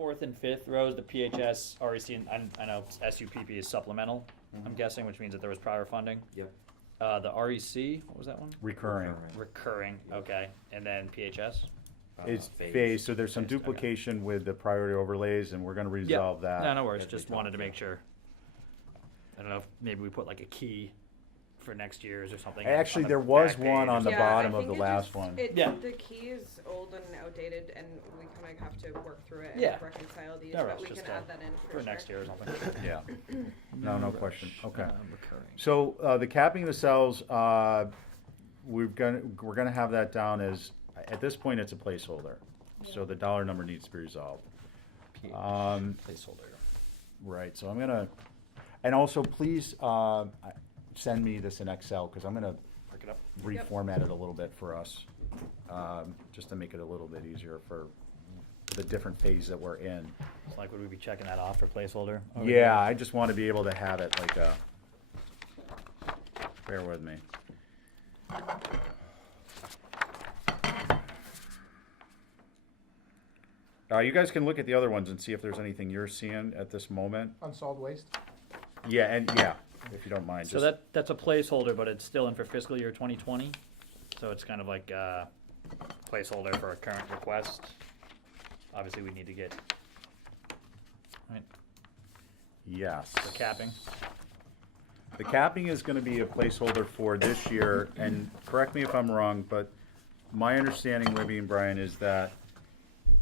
fourth and fifth rows, the PHS, REC, and I know SUPP is supplemental, I'm guessing, which means that there was prior funding. Yep. The REC, what was that one? Recurring. Recurring, okay, and then PHS? It's Phased. phased, so there's some Phased, okay. duplication with the priority overlays, and we're gonna resolve that. No, no worries, As we just wanted to talked, make sure. I don't know if maybe we put like a key for next year's or something. Actually, on the there was back one page or on the something. bottom I of the think it last just- one. Yeah. The key is old and outdated, and we kind of have to work through it and Yeah. reconcile these, No, but it's we just, can add that in For for next sure. year or something. Yeah. No question. Okay. Recurring. So, the capping of the cells, we're gonna have that down as, at this point, it's a placeholder. So the dollar number needs to be resolved. Placeholder. Right, so I'm gonna, and also please, send me this in Excel, cause I'm gonna Pick it up. reformat it a little bit for us, just to make it a little bit easier for the different phase that we're in. It's like, would we be checking that off for placeholder? over Yeah, here? I just wanna be able to have it like a, bear with me. You guys can look at the other ones and see if there's anything you're seeing at this moment. On solid waste? Yeah, and, yeah, if you don't mind, So just, that's a placeholder, but it's still in for fiscal year 2020. So it's kind of like a placeholder for a current request. Obviously, we need to get, right, yes. the capping. The capping is gonna be a placeholder for this year, and correct me if I'm wrong, but my understanding, Libby and Brian, is that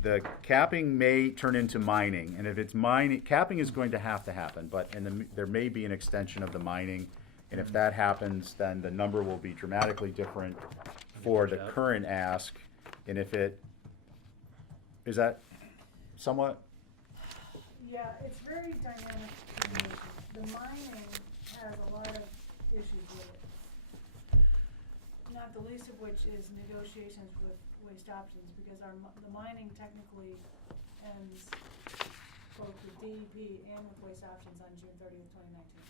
the capping may turn into mining, and if it's mining, capping is going to happen, but, there may be an extension of the mining, and if that happens, then the number will be dramatically different for the Push out. current ask, and if it, is that somewhat? Yeah, it's very dynamic information. The mining has a lot of issues with it. Not the least of which is negotiations with waste options, because the mining technically ends both with DEP and with waste options on June 30th, 2019.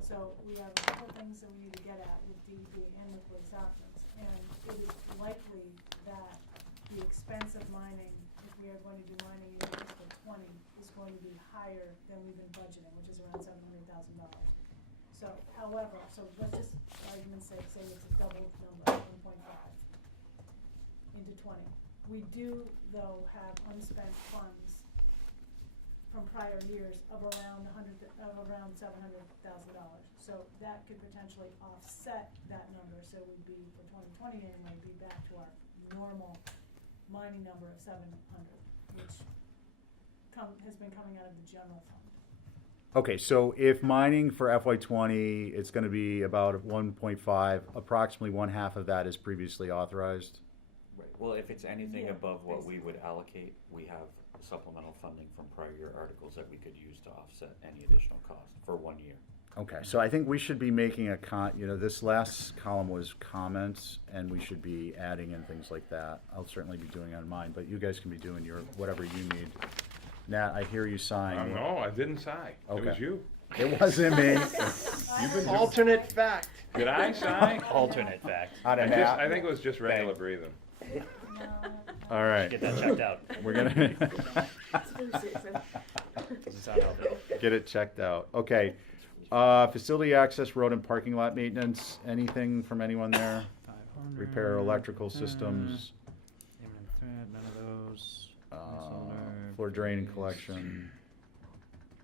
So we have a couple things that we need to get at with DEP and with waste options, and it is likely that the expense of mining, if we are going to do mining in fiscal 20, is going to be higher than we've been budgeting, which is around $700,000. So, however, so let's just, for argument's sake, say it's a double number, 1.5 into 20. We do, though, have unspent funds from prior years of around $700,000. So that could potentially offset that number. So we'd be, for 2020 anyway, be back to our normal mining number of 700, which has been coming out of the general fund. Okay, so if mining for FY '20, it's gonna be about 1.5, approximately one half of that is previously authorized? Right, well, if it's anything Yeah, above what we would allocate, we have supplemental funding from prior year articles that we could use to offset any additional cost for 1 year. Okay, so I think we should be making this last column was comments, and we should be adding in things like that. I'll certainly be doing it on mine, but you guys can be doing your, whatever you need. Nat, I hear you sighing. No, I didn't sigh. It was Okay. you. It wasn't me. You've been Alternate fact. Did I sigh? Alternate fact. Out of I half. think it was just regular breathing. All right, Get that checked out. we're gonna Doesn't sound healthy. get it checked out. Okay, facility access, road and parking lot maintenance, anything from anyone there? 500. Repair electrical systems, Imminent threat, none of those. Placeholder, floor drain and please. collection,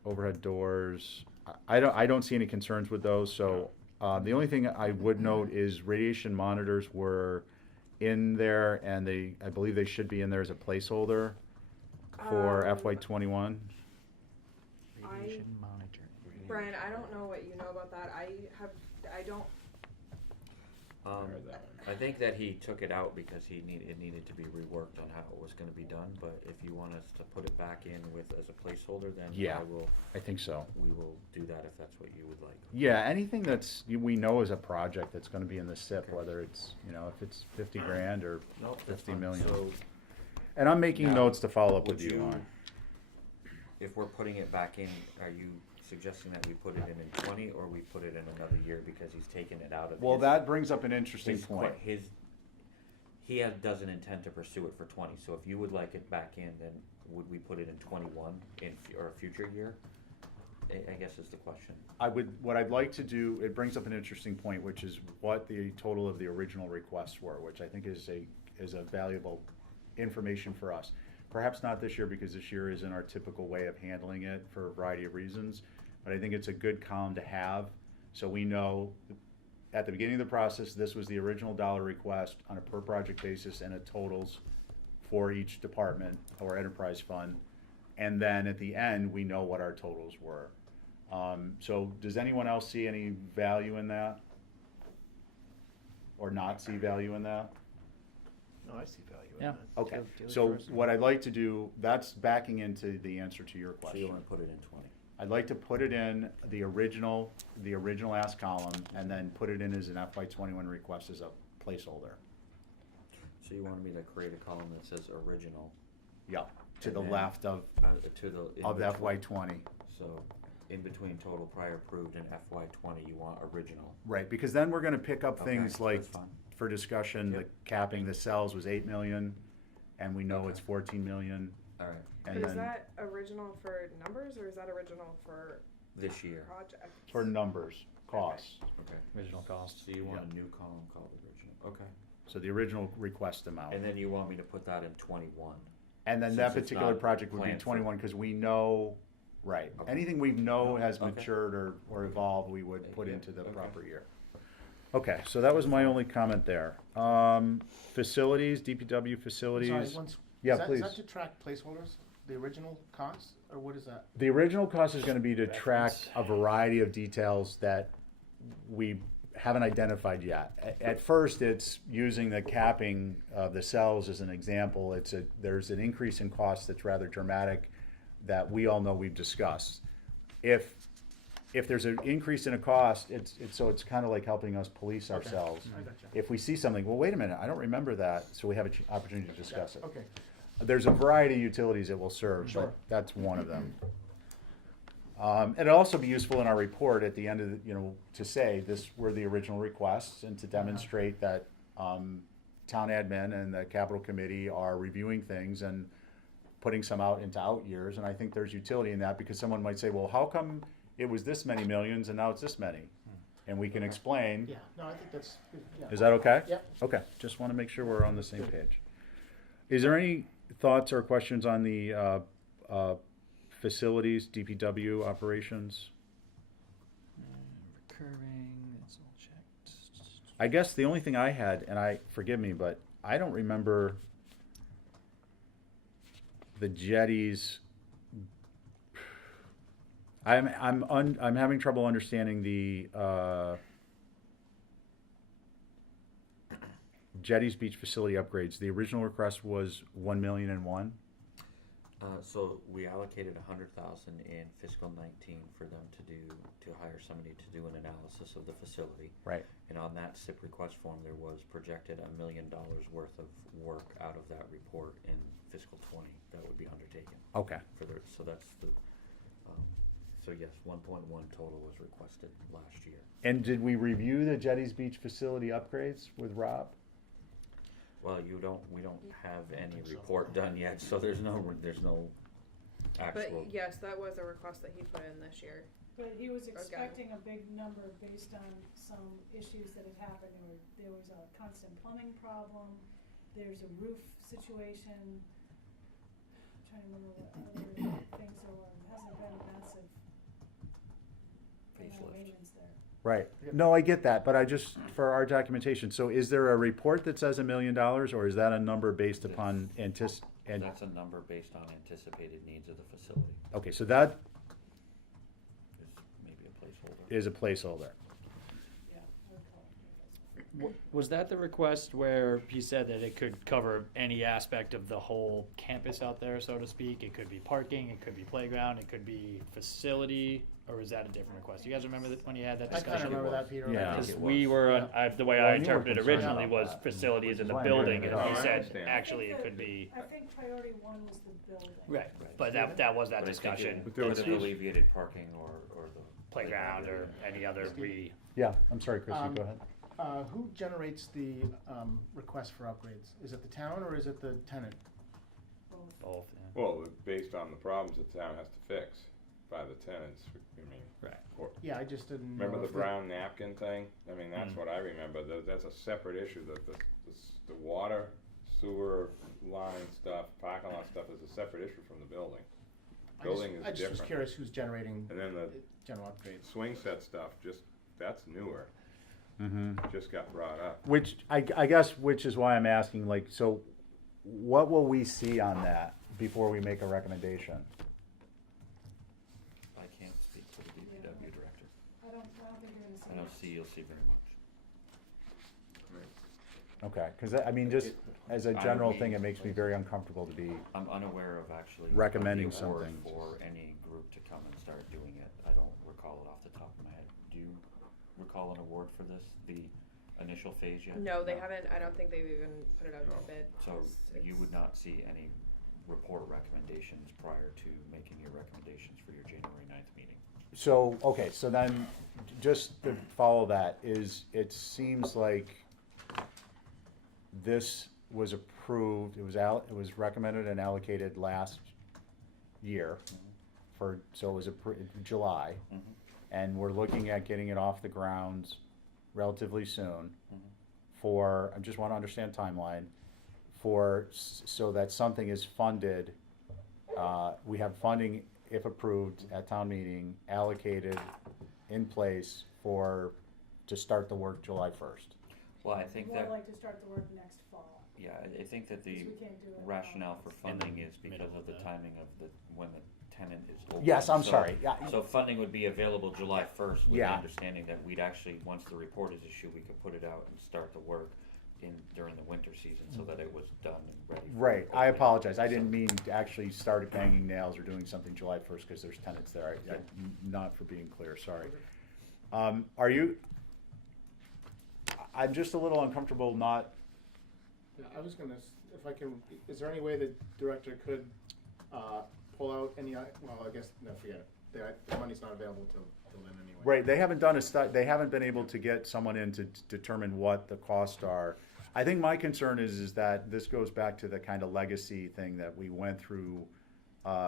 overhead doors. I don't see any concerns with those, so, the only thing I would note is radiation monitors were in there, and I believe they should be in there as a placeholder for FY '21. Radiation monitoring. Brian, I don't know what you know about that. I don't, Um, I think that he took it out because it needed to be reworked on how it was gonna be done, but if you want us to put it back in as a placeholder, then Yeah. we I think so. will do that if that's what you would like. Yeah, anything we know is a project that's gonna be in the SIP, whether it's, if it's 50 grand or No, that's 50 fine. million. So And I'm making Now, notes to follow up with would you you- on. if we're putting it back in, are you suggesting that we put it in 20 or we put it in another year because he's taken it out of Well, his, that brings up an interesting point. he doesn't intend to pursue it for 20, so if you would like it back in, then would we put it in 21 or a future year? I guess is the question. What I'd like to do, it brings up an interesting point, which is what the total of the original requests were, which I think is a valuable information for us. Perhaps not this year, because this year isn't our typical way of handling it for a variety of reasons, but I think it's a good column to have, so we know at the beginning of the process, this was the original dollar request on a per project basis and it totals for each department or enterprise fund. And then at the end, we know what our totals were. So does anyone else see any value in that? Or not see value in that? No, I see value in Yeah. that. Okay, Daily so first. what I'd like to do, that's backing into the answer to your So you question. wanna put it in 20? I'd like to put it in the original ask column and then put it in as an FY '21 request as a placeholder. So you wanted me to create a column that says original, Yeah, to And the then- left of to the. in FY between. '20. So, in between total prior approved and FY 20, you want original. Right, because then we're gonna pick up Okay, things like, that's fine. for discussion, the Yep. capping the cells was 8 million, and we know it's 14 million, All right, But and is then that original for numbers or is that original for this year, projects? for numbers, costs. okay. Original cost. So you want Yeah. a new column called original, okay. So the original request amount. And then you want me to put that in 21? And then Since that it's particular not project would be planned for- 21, because we know, right, Okay. anything we know has Okay. matured or evolved, we would put Yeah, into the okay. proper year. Okay, so that was my only comment there. Facilities, DPW facilities. Sorry, once, Yeah, is that please. to track placeholders, the original costs, or what is that? The original cost is gonna be to track Reference. a variety of details that we haven't identified yet. At first, it's using the capping of the cells as an example. There's an increase in cost that's rather dramatic that we all know we've discussed. If there's an increase in a cost, it's kind of like helping us police Okay. ourselves. I gotcha. If we see something, well, wait a minute, I don't remember that, so we have an opportunity to discuss it. Okay, There's a variety of utilities it will serve, Sure. but that's one of them. It'll also be useful in our report at the end of, to say this were the original requests and to demonstrate that town admin and the capital committee are reviewing things and putting some out into out years. And I think there's utility in that, because someone might say, well, how come it was this many millions and now it's this many? And we can explain. yeah, no, I think that's, good, yeah. Is that okay? Yep. Okay, just want to make sure we're on the same page. Is there any thoughts or questions on the facilities, DPW operations? Recurring, that's all checked. I guess the only thing I had, and forgive me, but I don't remember the jetties. I'm having trouble understanding the jetties beach facility upgrades. The original request was 1,000,001. So we allocated 100,000 in fiscal 19 for them to hire somebody to do an analysis of the facility. Right. And on that SIP request form, there was projected $1 million worth of work out of that report in fiscal 20 that would be undertaken Okay. so that's the, so yes, 1.1 total was requested last year. And did we review the jetties beach facility upgrades with Rob? Well, we don't have any think so. report done yet, so there's no But actual. yes, that was a request that he put in this year. But he was Okay. expecting a big number based on some issues that had happened, or there was a constant plumbing problem, there's a roof situation. I'm trying to remember what other things there were, it hasn't been a massive amount of Facelift. maintenance there. Right. Yep. No, I get that, but I just, for our documentation, so is there a report that says $1 million, or is that a number based upon That's a number based on anticipated needs of the facility. okay, so that Is maybe a placeholder. is a placeholder. Yeah, I would call it, that's- Was that the request where he said that it could cover any aspect of the whole campus out there, so to speak? It could be parking, it could be playground, it could be facility, or was that a different request? You guys remember that when you had that I discussion? kinda remember that, Peter. Yeah. Because it we was. were, the way Well, I you were interpreted it concerned originally about was that, facilities which in is the why I'm building, bringing it and up. he Oh, I said, understand. actually, it could be, I think priority one was the building. right, but that was that But I think discussion. it But there could was have huge- alleviated parking or the. Playground or any other Yeah, I'm sorry, Chrissy, go ahead. Who generates the request for upgrades? Is it the town or is it the tenant? Both. both. Both, yeah. Well, based on the problems the town has to fix by the tenants, I mean. Right. Yeah, I just didn't know Remember the if brown napkin thing? I mean, that's Mm. what I remember. That's a separate issue. The water, sewer line stuff, parking lot stuff is a separate issue from the building. Building is I just was different. curious who's generating And then the general upgrades. swing set stuff, that's newer. Mm-hmm. Just got brought up. Which, I guess, which is why I'm asking, like, so what will we see on that before we make a recommendation? I can't speak for the DPW director. I don't think you're gonna see I don't much. see, you'll see very much. Okay, because I mean, just as a I general would thing, be- it makes me very uncomfortable to be, I'm unaware of actually. Recommending the award something. For any group to come and start doing it. I don't recall it off the top of my head. Do you recall an award for this, the initial phase yet? No, they haven't, I don't think they've even put it out No. to bid. So 'cause you it's- would not see any report recommendations prior to making your recommendations for your January 9th meeting. so, okay, so then, just to follow that, it seems like this was approved, it was recommended and allocated last year so it was July, Mhm. and we're looking at getting it off the ground relatively soon Mhm. I just want to understand timeline, so that something is funded, we have funding, if approved at town meeting, allocated in place to start the work July 1st. Well, I think More that, like to start the work next fall. yeah, I think that the 'Cause we can't do it rationale now. for In the funding is because middle of of the the- timing of when the tenant is open. Yes, I'm So- sorry, yeah. So funding would be available July 1st with the Yeah. understanding that we'd actually, once the report is issued, we could put it out and start the work during the winter season so that it was done and ready. for Right, I opening. apologize, I didn't mean to actually start banging nails or doing something July 1st, because there's tenants there, not for being clear, sorry. I'm just a little uncomfortable not, Yeah, I was gonna, if I can, is there any way the director could, pull out any, well, I guess, no, forget it. The money's not available till then anyway. right, they haven't they haven't been able to get someone in to determine what the costs are. I think my concern is that this goes back to the kind of legacy thing that we went through.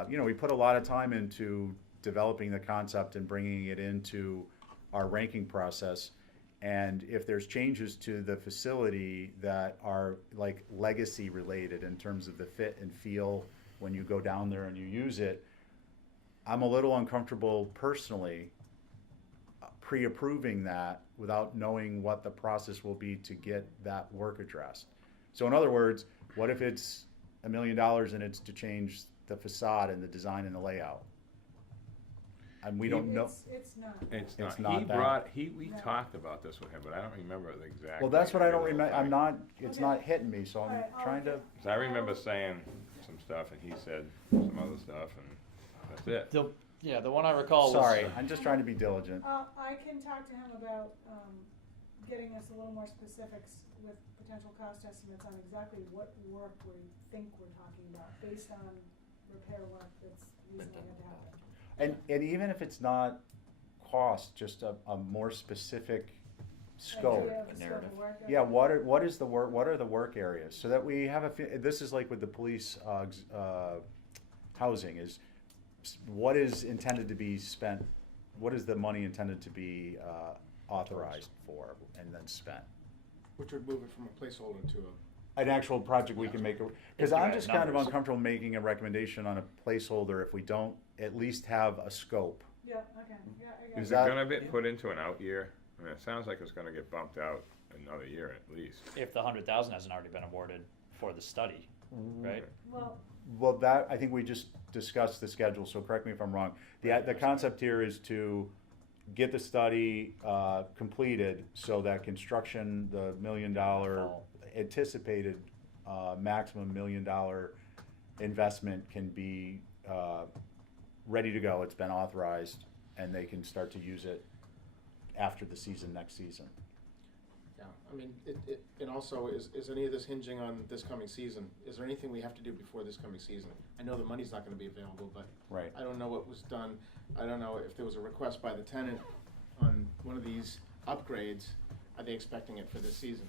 We put a lot of time into developing the concept and bringing it into our ranking process. And if there's changes to the facility that are like legacy related in terms of the fit and feel when you go down there and you use it, I'm a little uncomfortable personally pre-approving that without knowing what the process will be to get that work addressed. So in other words, what if it's $1 million and it's to change the facade and the design and the layout? And we don't know. It's not. It's It's not. not We No. talked about this with him, but I don't remember the exact. Well, that's what I don't remember. remember. It's Okay. not hitting me, so I'm Alright, I'll trying to. get- 'Cause I remember saying some stuff and he said some other stuff and that's it. The one I recall was. Sorry, I'm just trying to be diligent. I can talk to him about, getting us a little more specifics with potential cost estimates on exactly what work we think we're talking about, based on repair work that's recently had to happen. And even if it's not cost, just a more specific scope. Idea of A the scope narrative. of work, Yeah, okay. what is the work, what are the work areas? So that we have this is like with the police, housing is, what is intended to be spent, what is the money intended to be, authorized for and then spent? Which would move it from a placeholder to An actual project we can make, because Yeah, I'm just kind of numbers. uncomfortable making a recommendation on a placeholder if we don't at least have a scope. Yeah, okay, yeah, I got Is Is it. it that- gonna be put into an out year? I mean, it sounds like it's gonna get bumped out another year at least. If the 100,000 hasn't already been awarded for the study, right? Well, Well, I think we just discussed the schedule, so correct me if I'm wrong. The concept here is to get the study completed so that construction, the $1 million Fall. anticipated maximum $1 million investment can be ready to go. It's been authorized, and they can start to use it after the season, next season. Yeah, I mean, and also, is any of this hinging on this coming season? Is there anything we have to do before this coming season? I know the money's not gonna be available, but Right. I don't know what was done. I don't know if there was a request by the tenant on one of these upgrades. Are they expecting it for this season?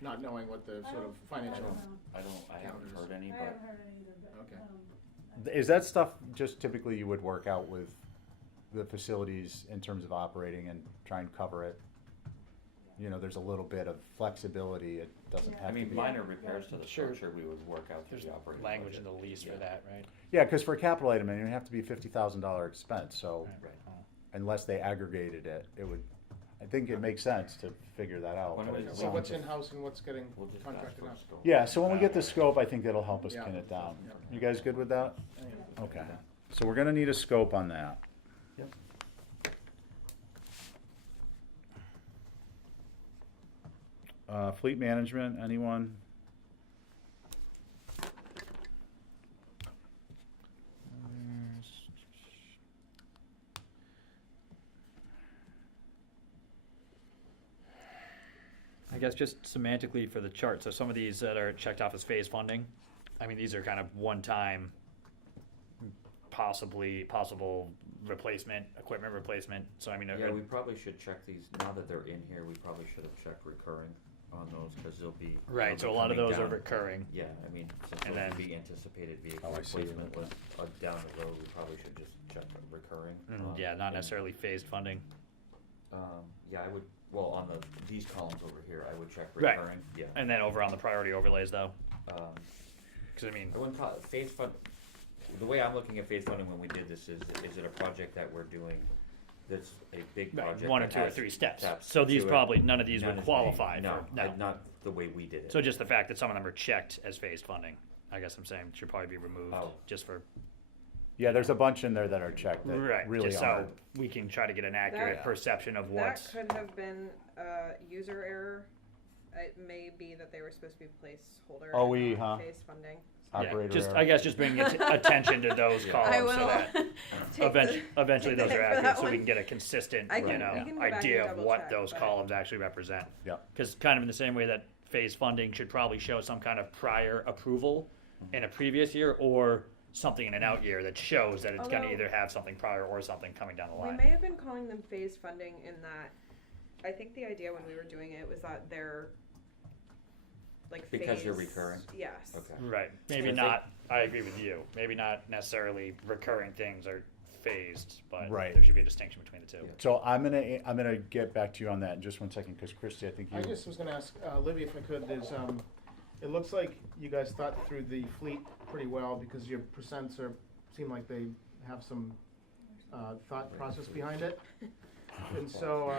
not knowing what the sort of financial. I haven't heard any, I but haven't heard any either, but, Okay. Is that stuff just typically you would work out with the facilities in terms of operating and try and cover it? You know, there's a little bit of flexibility, it doesn't Yeah. have I to mean, be. minor repairs to the Sure. structure, we would work out through There's the operating language in budget. the lease for Yeah. that, right? Yeah, cause for a capital item, it would have to be $50,000 expense, so Right. unless they aggregated it, it would, I think it makes sense to figure that out. When but we- it So sounds- what's in-house and what's getting We'll just ask contracted for a out? scope. Yeah, so when we get the scope, I think that'll help us Yeah. pin it down. Yeah. You guys good with that? Yeah. Okay, so we're gonna need a scope on that. Yep. Fleet management, anyone? I guess just semantically for the chart, so some of these that are checked off as phase funding, I mean, these are kind of one-time, possible replacement, equipment replacement, so I mean. Yeah, we probably should check these, now that they're in here, we probably should have checked recurring on those, cause they'll be. Right, they'll so a be lot of coming those are down. recurring. Yeah, I mean, since And those would then- be anticipated vehicle Oh, I see what you're replacement looking with, down the road, we probably should just check recurring. Yeah, not and, necessarily phased funding. Yeah, I would, well, on these columns over here, I would check Right. recurring, yeah. And then over on the priority overlays though, Um, cause I mean, I wouldn't call it phase fund, the way I'm looking at phase funding when we did this is it a project that we're doing that's a big right, project? one or that two or has three steps, steps so these to it? probably, none of these None would is qualify being- for, no. Not the way we did it. So just the fact that some of them are checked as phased funding, I guess I'm saying, should probably be removed, Oh. just for, Yeah, there's a bunch in there that are checked that right, really just aren't. so we can try to get an accurate That- perception of That what's. could have been a user error. It may be that they were supposed to be placeholder. OE, and not huh? phase funding. Yeah, Operator just, error. I guess just bringing attention to those Yeah. columns I so will. that take the- eventually take those the are hit for accurate, that so we one. can get a consistent, I can- you know, we can go back and idea of double what check, those but- columns actually represent. Yeah. Cause kind of in the same way that phase funding should probably show some kind of prior approval in a previous year, or something in an out year that shows that it's gonna Although- either have something prior or something coming down the We line. may have been calling them phase funding in that, I think the idea when we were doing it was that they're like Because they're phased- recurring? Yes. Okay. Right, maybe I think- not, I agree with you, maybe not necessarily recurring things are phased, but Right. there should be a distinction between the two. Yeah. So I'm gonna get back to you on that in just one second, cause Christie, I think you. I just was gonna ask, Libby, if I could, there's, it looks like you guys thought through the fleet pretty well, because your percents seem like they have some, thought process behind it. And so,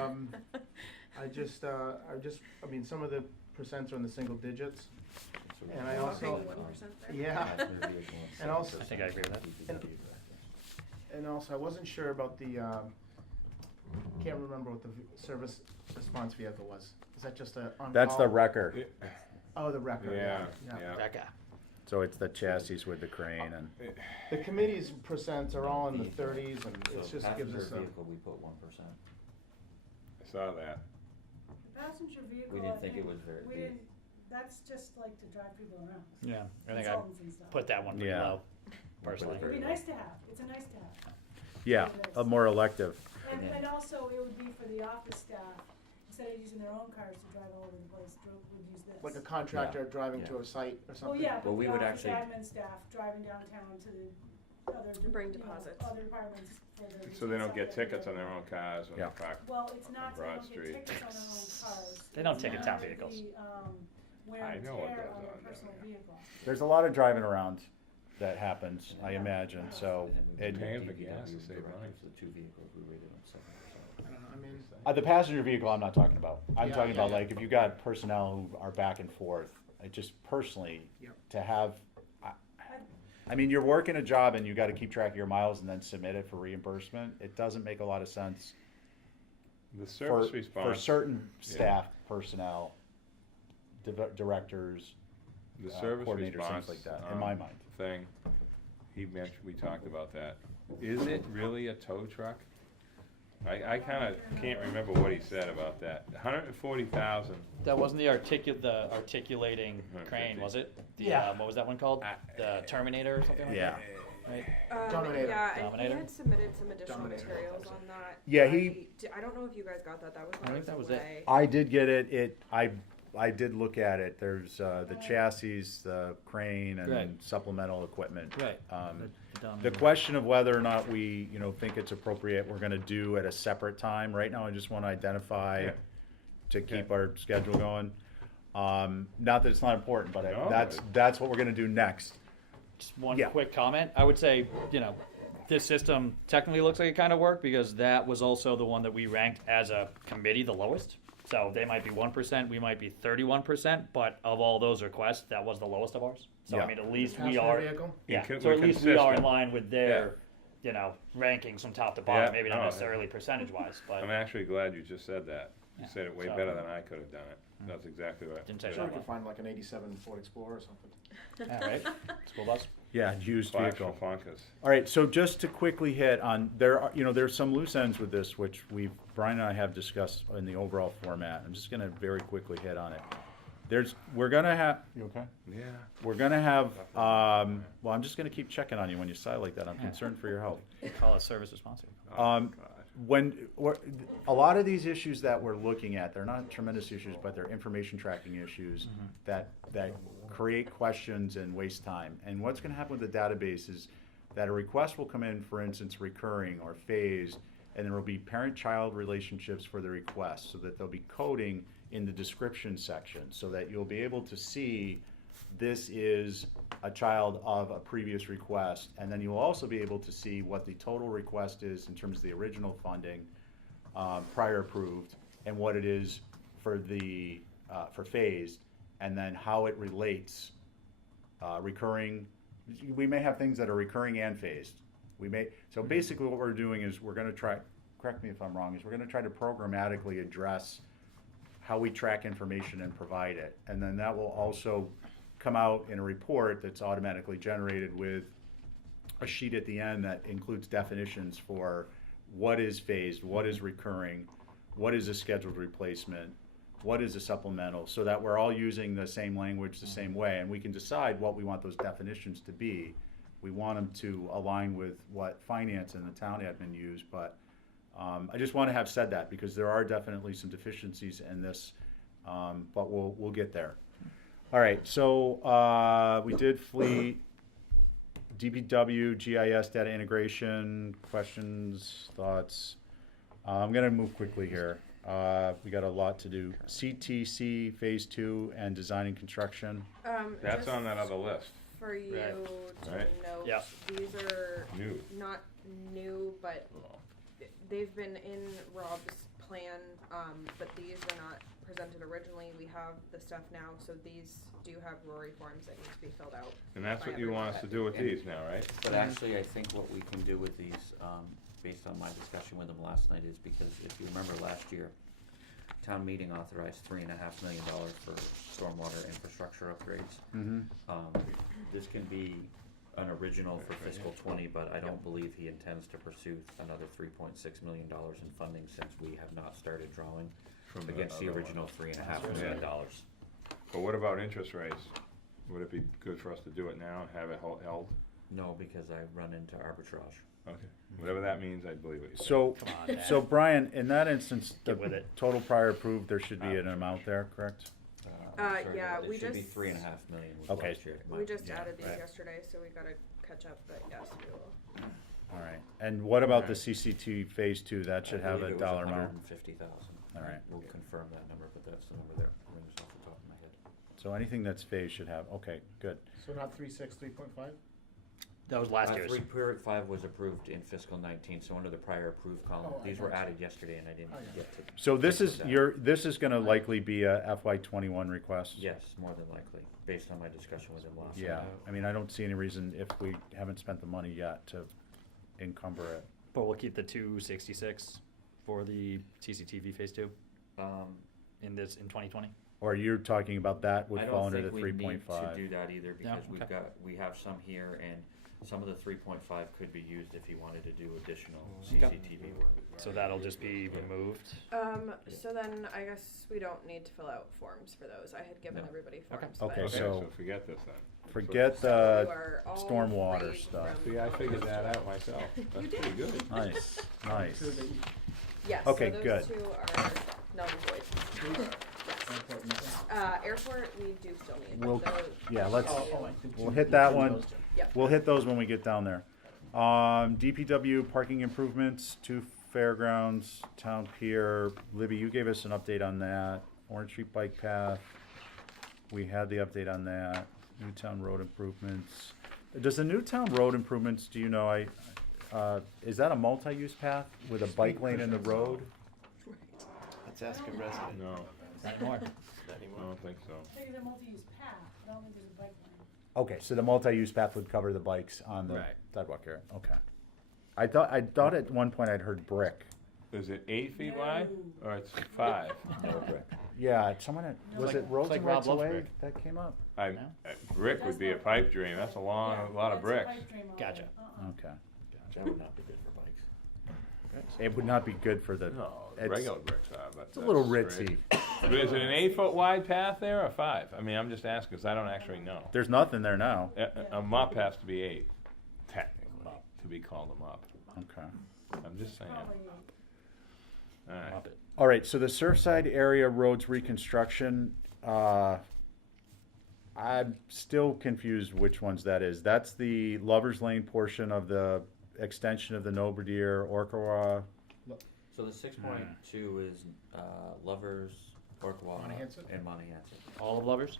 I mean, some of the percents are in the single digits, and I also, 1% there? yeah. And also- I think I agree with that. And also, I wasn't sure about the, can't remember what the service response vehicle was. Is that just a on-call? That's the wrecker, Oh, the wrecker, Yeah, yeah. yeah. That guy. so it's the chassis with the crane and, The committee's percents are all in the thirties, and it So just gives us passenger a, vehicle, we put 1%. I saw that. The passenger vehicle, We I didn't think think, it was very we big. didn't, that's just like to drive people around. Yeah, I think I Consultants and stuff. put that one pretty Yeah. low, personally. It'd be nice to have, it's a nice to have. yeah, a more elective. And, Yeah. and also, it would be for the office staff, instead of using their own cars to drive all over the place, would use this. like a contractor driving to yeah. a site or Oh, something. yeah, Well, but we the would office actually- admin staff driving downtown to the other, Bring you know, deposits. other departments for the. So they don't get stuff that tickets on they're- their own cars when Yeah. they park. Well, it's not, they Broad don't Street. get tickets on their own cars. They don't It's ticket more town the, vehicles. Wear I and know what tear goes on their on down personal there. vehicle. There's a lot of driving around that happens, I imagine, so. And then we it- did Paying for DPW gas to save money. directives, The two vehicles, we rated them 7%. I don't know, I mean, The passenger vehicle, I'm not talking about. I'm Yeah, talking yeah, about yeah. like, if you got personnel who are back and forth, I just personally, Yep. to have, I mean, you're working a job and you gotta keep track of your miles and then submit it for reimbursement. It doesn't make a lot of sense The for, service for response, certain staff, personnel, directors, the service coordinators, response, things like that, in my mind. thing, he mentioned, we talked about that. Is it really a tow truck? I kinda can't remember what he said about that. 140,000, That wasn't the articulating crane, was it? The, Yeah. what was that one called? The Terminator or something like Yeah. that? Right? Dominator. Yeah, and he Dominator? had submitted some additional Dominator. materials on that. Yeah, he- I don't know if you guys got that, that was when I think that was it. away. I did get it, I did look at it. There's the chassis, the crane, and Right. supplemental equipment. Right. The question of whether or not we, think it's appropriate, we're gonna do at a separate time. Right now, I just wanna identify Yeah. to keep our schedule going. Not that it's not important, but No, that's what we're gonna do next. Just one Yeah. quick comment. I would say, this system technically looks like it kind of worked because that was also the one that we ranked as a committee the lowest. So they might be 1%, we might be 31%, but of all those requests, that was the lowest of ours. So Yeah. I mean, at least we Passenger are, vehicle? yeah. We're So at least we are in consistent. line with their, rankings from top to bottom. Yeah, Maybe not no, necessarily percentage wise, but I'm actually glad you just said that. You Yeah. said it way So- better than I could have done it. That's exactly right. didn't say Sure, we that could find like an '87 Ford Explorer or something. one. All right, school bus. Yeah, used Flash vehicle. for Funkus. All right, so just to quickly hit on, there's some loose ends with this, which Brian and I have discussed in the overall format. I'm just gonna very quickly hit on it. We're gonna have, you okay? Yeah. We're gonna have, well, I'm just gonna keep checking on you when you sigh like that. I'm Yeah. concerned for your health. Call us service responsive. Oh, God. A lot of these issues that we're looking at, they're not tremendous issues, but they're information tracking issues that create questions and waste time. And what's gonna happen with the database is that a request will come in, for instance, recurring or phased, and there will be parent-child relationships for the request, so that there'll be coding in the description section, so that you'll be able to see this is a child of a previous request, and then you'll also be able to see what the total request is in terms of the original funding, prior approved, and what it is for the, for phased, and then how it relates, recurring. We may have things that are recurring and phased. So basically what we're doing is we're gonna try, correct me if I'm wrong, is we're gonna try to programmatically address how we track information and provide it. And then that will also come out in a report that's automatically generated with a sheet at the end that includes definitions for what is phased, what is recurring, what is a scheduled replacement, what is a supplemental, so that we're all using the same language the same way, and we can decide what we want those definitions to be. We want them to align with what finance and the town admin use, but I just want to have said that, because there are definitely some deficiencies in this, but we'll get there. All right, so we did fleet, DPW, GIS data integration, questions, thoughts. I'm gonna move quickly here. We got a lot to do. CTC Phase 2 and design and construction. That's just on that other list. For you to Right. note, Yeah. these are New. not new, but they've been in Rob's plan, but these were not presented originally. We have the stuff now, so these do have Rory forms that need to be filled out. And that's by what you want us to do with these now, right? But actually, I think what we can do with these, based on my discussion with them last night, is because if you remember last year, town meeting authorized $3.5 million for stormwater infrastructure upgrades. Mm-hmm. This can be an original for fiscal '20, but I don't believe he intends to pursue another $3.6 million in funding, since we have not started drawing From against the other original one. $3.5 million. But what about interest rates? Would it be good for us to do it now and have it held? No, because I run into arbitrage. Okay, whatever that means, I believe what you said. So, Come on, Dan. so Brian, in that instance, the Get with it. total prior approved, there should be an amount there, correct? Sorry, yeah, it we should be just- $3.5 million was Okay. last year. We just Yeah, added these right. yesterday, so we gotta catch up, but yes, we will. All right. And what about the Alright. CCT Phase 2? That should have a dollar amount. $150,000. All right. We'll confirm that number, but that's the number that rings off the top of my head. So anything that's phased should have, okay, good. So not 3.6, 3.5? That was last year's. Period 5 was approved in fiscal '19, so under the prior approved column, Oh, I these were gotcha. added yesterday and I didn't Oh, yeah. get to. So this take is, those out. this is gonna likely be a FY21 request? Yes, more than likely, based on my discussion with him last night. Yeah, I mean, I don't see any reason, if we haven't spent the money yet, to encumber it. But we'll keep the 266 for the CCTV phase 2 in 2020. Or you're talking about that would I fall don't under the think we need 3.5? to do that either, No? because Okay. we have some here, and some of the 3.5 could be used if he wanted to do additional Okay. CCTV work. So that'll just be removed. So then I guess we don't need to fill out forms for those. I had given No. everybody Okay. forms. Okay, but- Okay, so- so forget this then. Forget You the are all stormwater free stuff. from- See, I figured that out myself. That's pretty good. Nice, nice. Two that you- Yes, Okay, so good. those two are null and void. Yes. Airport, nothing? Airport, we do still need. We'll- the- yeah, let's- I think we'll you- hit you that did one. those two. Yep. We'll hit those when we get down there. DPW parking improvements to fairgrounds, town pier. Libby, you gave us an update on that. Orange Street Bike Path, we had the update on that. Newtown Road improvements. Does the Newtown Road improvements, do you know, is that a multi-use path with a bike lane in the road? Let's ask a resident. No, Not anymore. I don't think so. I think it's a multi-use path, I don't think there's a bike lane. Okay, so the multi-use path would cover the bikes on the Right. sidewalk area, okay. I thought at one point I'd heard brick. Is it 8 feet wide, or it's 5? Yeah, someone had, was like- it Roads it's like and Rob Rights loves Away brick. that came up? Brick would be a pipe dream, that's a lot of That's a bricks. pipe dream all Gotcha. day. Okay. That would not be good for bikes. It would not be good for the, No, It's- regular bricks are, but. it's a little that's ritzy. great. But is it an 8-foot wide path there or 5? I mean, I'm just asking, cause I don't actually know. There's nothing there now. A mop has to be 8, technically, to be called a mop. Okay. I'm just saying. Probably, Alright, Mop it. All right, so the Surfside area roads reconstruction, I'm still confused which ones that is. That's the Lover's Lane portion of the extension of the Noberdier, Orkawa. So the 6.2 is Lovers, Orkawa, Montahanset? and Montahanset. All of Lovers?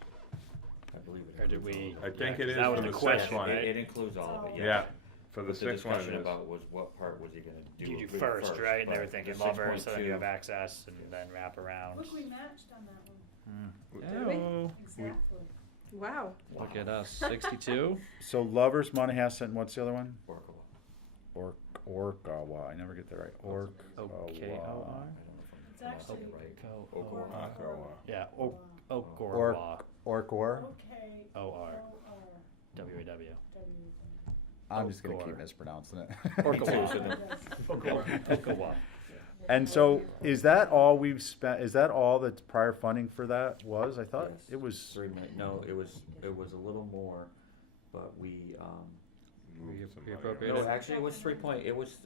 I believe it. Or did we? I think yeah, it 'cause is that was for the the question, sixth one. right? It includes all of it, Yeah. yeah, for the What the 6th one it discussion is. about was what part was he gonna do? You do with first, right? And they were but thinking the Lovers, so then you 6.2 have access and then wrap around. look, we matched on that one, Oh, exactly. Wow. look at us, 62. So Lovers, Monahasset, and what's the other one? Orkawa. Orkawa, I never get that right. OKOR? I don't know if It's I'm actually right. Orkawa. Yeah, Okorwa. Orkor. okay. OR. W. WAW. I'm just gonna keep Orkor. mispronouncing it. Okawa. And so, is that all we've spent, is that all the prior funding for that was? I thought Yes. it was, 3 million, no, it was a little more, but we, Moved some money Reappropriated? no, around. actually, it was 3 point, it was,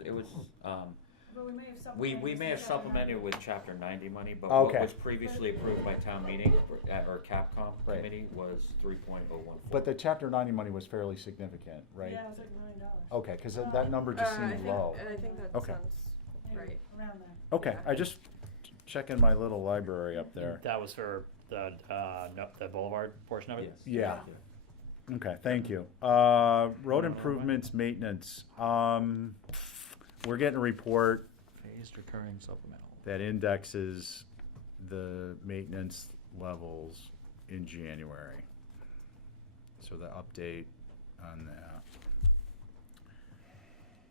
But we may have we supplemented. may have some supplemented 700. with chapter 90 money, but Okay. what was previously approved by town meeting, or Capcom Right. committee was 3.014. but the chapter 90 money was fairly significant, right? Yeah, it was like $1 million. Okay, cause that number just I seemed think, low. and I think that Okay. sounds Maybe right. around there. Okay, Yeah. I just checking my little library up there. That was for the, no, the Boulevard portion of it? Yes. Yeah. Okay, thank you. Road improvements, maintenance, we're getting a report Phased recurring supplemental. that indexes the maintenance levels in January. So the update on that.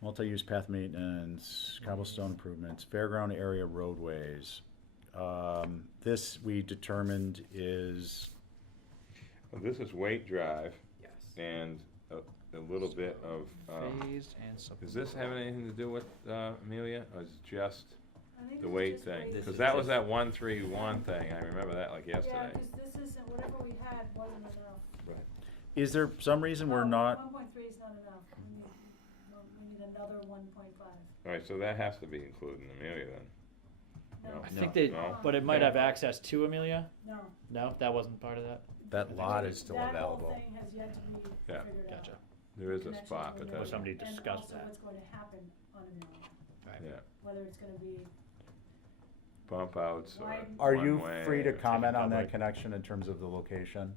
Multi-use path maintenance, cobblestone improvements, fairground area roadways. This we determined is, Well, this is Waite Drive Yes. and a little bit of, Phased and does supplemental. this have anything to do with, Amelia, or is it just I think the it's weight just thing? weight. This Cause is that was just- that 131 thing, I remember that like Yeah, yesterday. cause this isn't, whatever we had wasn't enough. Right. is there some reason we're not, 1.3 is not enough, we need another 1.5. Alright, so that has to be included in Amelia then. No, I No. think they, No. but it might have access to Amelia? no. No, that wasn't part of that? that lot is still That available? whole thing has yet to be Yeah. figured out. Gotcha. There is a Connections spot, with but Amelia, that's, somebody discussed that. And also what's going to happen on Amelia, yeah, whether it's gonna be bump outs or Widen- Are you one-way free to or comment on that public. connection in terms of the location,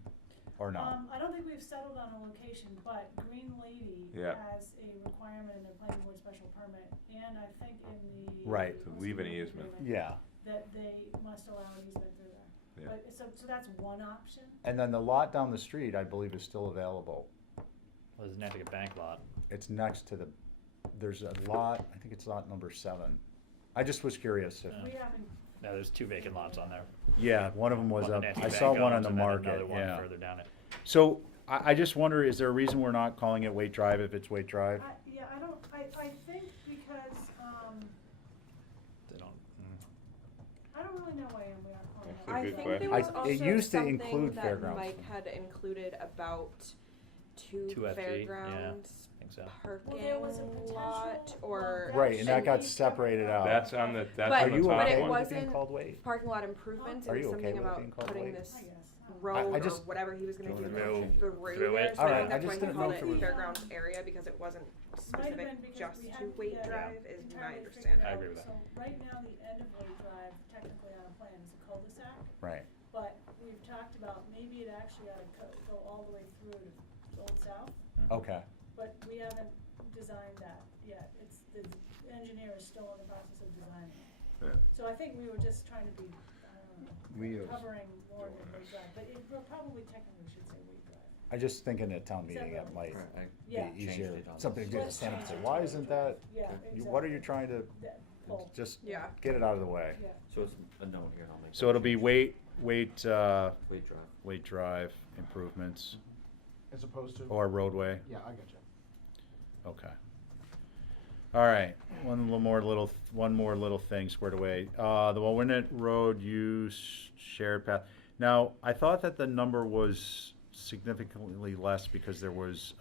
or not? I don't think we've settled on a location, but Green Lady Yeah. has a requirement in the planning board special permit, and I think in the. Right. To leave an easement. agreement, Yeah, That they must allow an easement through there. Yeah. But, so that's one option. and then the lot down the street, I believe, is still available. Well, there's Nantucket Bank lot. It's next to the, there's a lot, I think it's lot number 7. I just was curious if, We haven't, No, there's 2 vacant lots on there. yeah, one of them was One up, Nantucket I saw Bank one on owns the and then market, another one yeah. further down it. So, I just wonder, is there a reason we're not calling it Waite Drive if it's Waite Drive? I think because, They don't, I don't really know why we aren't calling That's it. a I good think question. there was It also used to something include that fairgrounds. Mike had included about two 2 FT, yeah. fairgrounds I think so. parking Well, there was a potential- lot, well, or that Right, and that got should be separated out. That's on the, that's But- on the Are you top but it okay one. with it being wasn't called Wade? parking lot improvements. It Are was you okay something with it about being called putting Wade? this I guess. road I just- or whatever he was gonna do Through- through through there. it. So I Alright, think I that's just why he didn't called know it if it was- fairgrounds area, because it wasn't Might have specific been because just we to hadn't Wade yet Drive, is my entirely understanding. figured I agree with out. that. So right now, the end of Wade Drive, technically on a plan, is a cul-de-sac, Right. but we've talked about maybe it actually ought to go all the way through to Old South, Okay. but we haven't designed that yet. It's, the engineer is still in the process of designing it. Yeah. So I think we were just trying to be, I We, don't know, covering more than Wade Drive, but it probably technically should say Wade Drive. I just thinking at town meeting it Separate. might Right, I Yeah. be changed easier, it on something to this. do, Let's stand up and say, change it why to isn't Wade that, Yeah, what are you exactly. trying to, That pull, just Yeah. get it out of the way. yeah. So it's a note here, and I'll make. So that it'll be change. Wade Wade Drive. Wade Drive improvements As opposed to, or roadway, yeah, I got you. okay. All right, one more little thing squared away. The Wawinet Road use shared path. Now, I thought that the number was significantly less because there was,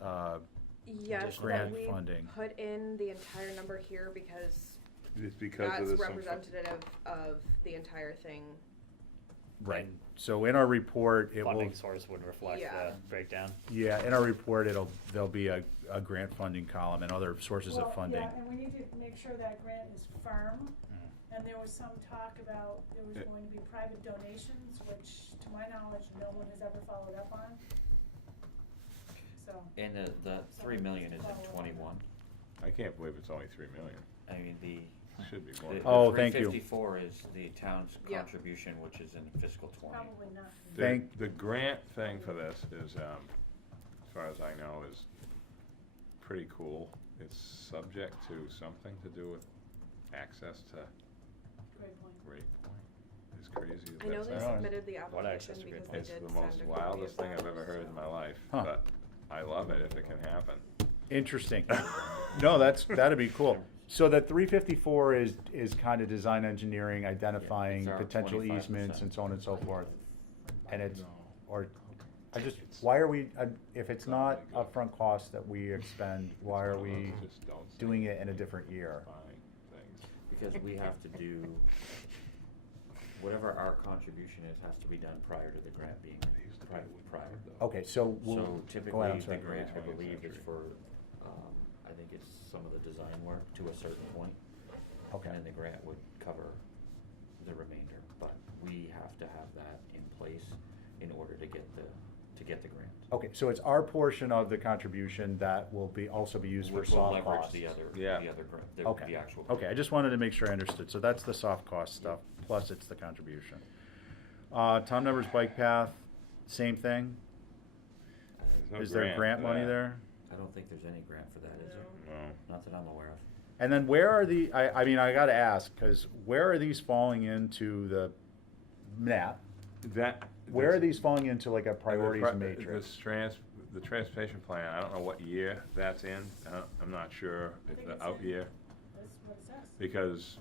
Yes, grant but we funding. put in the entire number here because It's because of that's this. representative of the entire thing. right. So in our report, it will, Funding source would reflect Yeah. the breakdown. yeah, in our report, there'll be a grant funding column and other sources of Well, funding. yeah, and we need to make sure that grant is firm, Mhm. and there was some talk about there was going to be private donations, which, to my knowledge, no one has ever followed up on. So, And the 3 million is in 21. I can't believe it's only 3 million. I mean, the. Should be more. The Oh, thank you. 354 is the town's Yeah. contribution, which is in fiscal 20. probably not. The grant thing for this is, as far as I know, is pretty cool. It's subject to something to do with access to Great point. rate point. As crazy as I know that they sounds. submitted the What access application to because Great they It's did the send most a copy wildest of thing I've that, ever heard in my so- life, Huh. but I love it if it can happen. Interesting. No, that'd be cool. So the 354 is kind of design engineering, identifying it's our potential 25%. easements and so on and so forth. And it's, or, why are we, if it's not upfront cost that we expend, why are we Just don't say doing it in a different year? buying things. Because we have to do, whatever our contribution is, has to be done prior to the grant being, prior. Okay, so we'll, So go typically, ahead, I'm the sorry. grant, I 20th believe, is century. for, I think it's some of the design work to a certain point. Okay. And then the grant would cover the remainder, but we have to have that in place in order to get the grant. Okay, so it's our portion of the contribution that will also be used for We'll soft leverage costs. the other Yeah. grant, the Okay, actual. okay, I just wanted to make sure I understood. So that's the soft cost stuff, plus it's the contribution. Tom Nevers bike path, same thing? There's no Is there grant for money that. there? I don't think there's any grant for that, is there? No. Not that I'm aware of. And then where are I mean, I gotta ask, cause where are these falling into the map? That. Where are these falling into like a priorities The matrix? the transportation plan, I don't know what year that's in, I'm not sure I if think the it's out in- year, That's what it says. because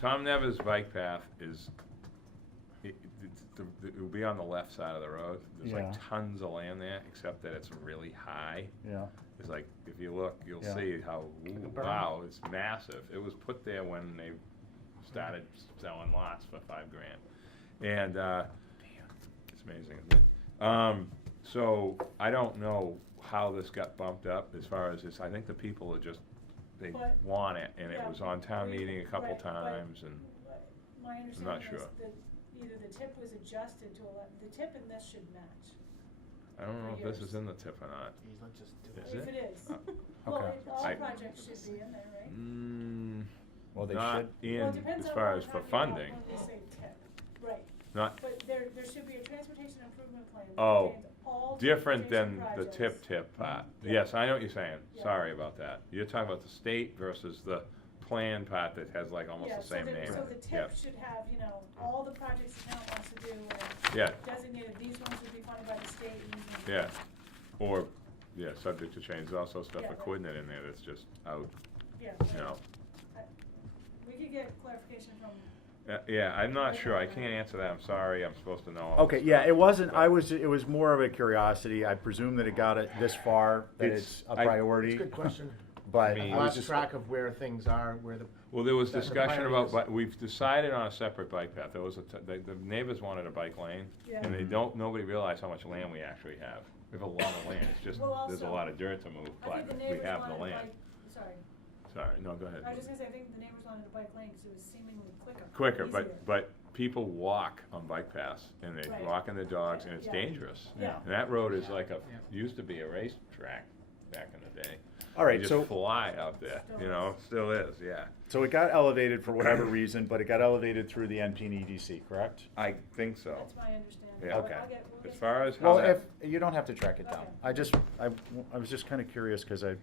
Tom Nevers bike path is, it will be on the left side of the road. There's Yeah. like tons of land there, except that it's really high. Yeah, It's like, if you look, you'll Yeah. see how, ooh, berm. wow, it's massive. It was put there when they started selling lots for $5,000. And, it's amazing, isn't it? So I don't know how this got bumped up as far as this, I think the people are just, they But- want it, and it Yeah, was on town we- meeting a couple right, but times, and, My not understanding is sure. that either the tip was adjusted to the tip and this should match. I don't know if this years. is in the tip or not. Geez, let's just do Is it. If it? it is. Uh, Well, okay. all I- projects should be in there, right? well, they Not should, Well, it in, depends as on far what as we're for talking about funding, when we say tip, right, not, but there should be a transportation improvement plan that Oh, contains all different than transportation the tip projects. part. Yeah. Yes, I know what you're saying. Yeah. Sorry about that. You're talking about the state versus the plan part that has like almost Yeah, the same name. So the Yep. tip should have, all the projects the town wants to do and Yeah. designated, these ones would be funded by the state and these ones. Yeah, or, yeah, subject to change, there's also stuff Yeah, for right. quitting it in there that's just out, Yeah. you know. We could get clarification from Yeah, I'm not sure, I can't answer that, I'm sorry, I'm supposed to know. all Okay, this yeah, stuff. it wasn't, it was more of a curiosity. I presume that it got it this far, that It's- it's a I- priority. It's a good question. But mean- I was Lost just, track of where things are, where the, Well, there was That's the discussion about, priorities. we've decided on a separate bike path, there was the neighbors wanted a bike lane, Yeah. and they don't, nobody realized how much land we actually have. We have a lot of land, it's just, Well, there's a also, lot of dirt to move, I but think the we neighbors have wanted the a land. bike, sorry, Sorry, no, go ahead. I was just gonna say, I think the neighbors wanted a bike lane because it was seemingly quicker. Quicker, easier. but people walk on bike paths, and they Right. walking their dogs, and it's Yeah. dangerous. Yeah. And that road is like Yeah. used to be a racetrack back in the day. all right, You so, just fly out there, Still you know, is. still is, yeah. so it got elevated for whatever reason, but it got elevated through the NPDC, correct? I think so. That's my understanding. Yeah. But Okay. we'll As get far as how Well, that. if, you don't have to track it down. Okay. I was just kinda curious, cause I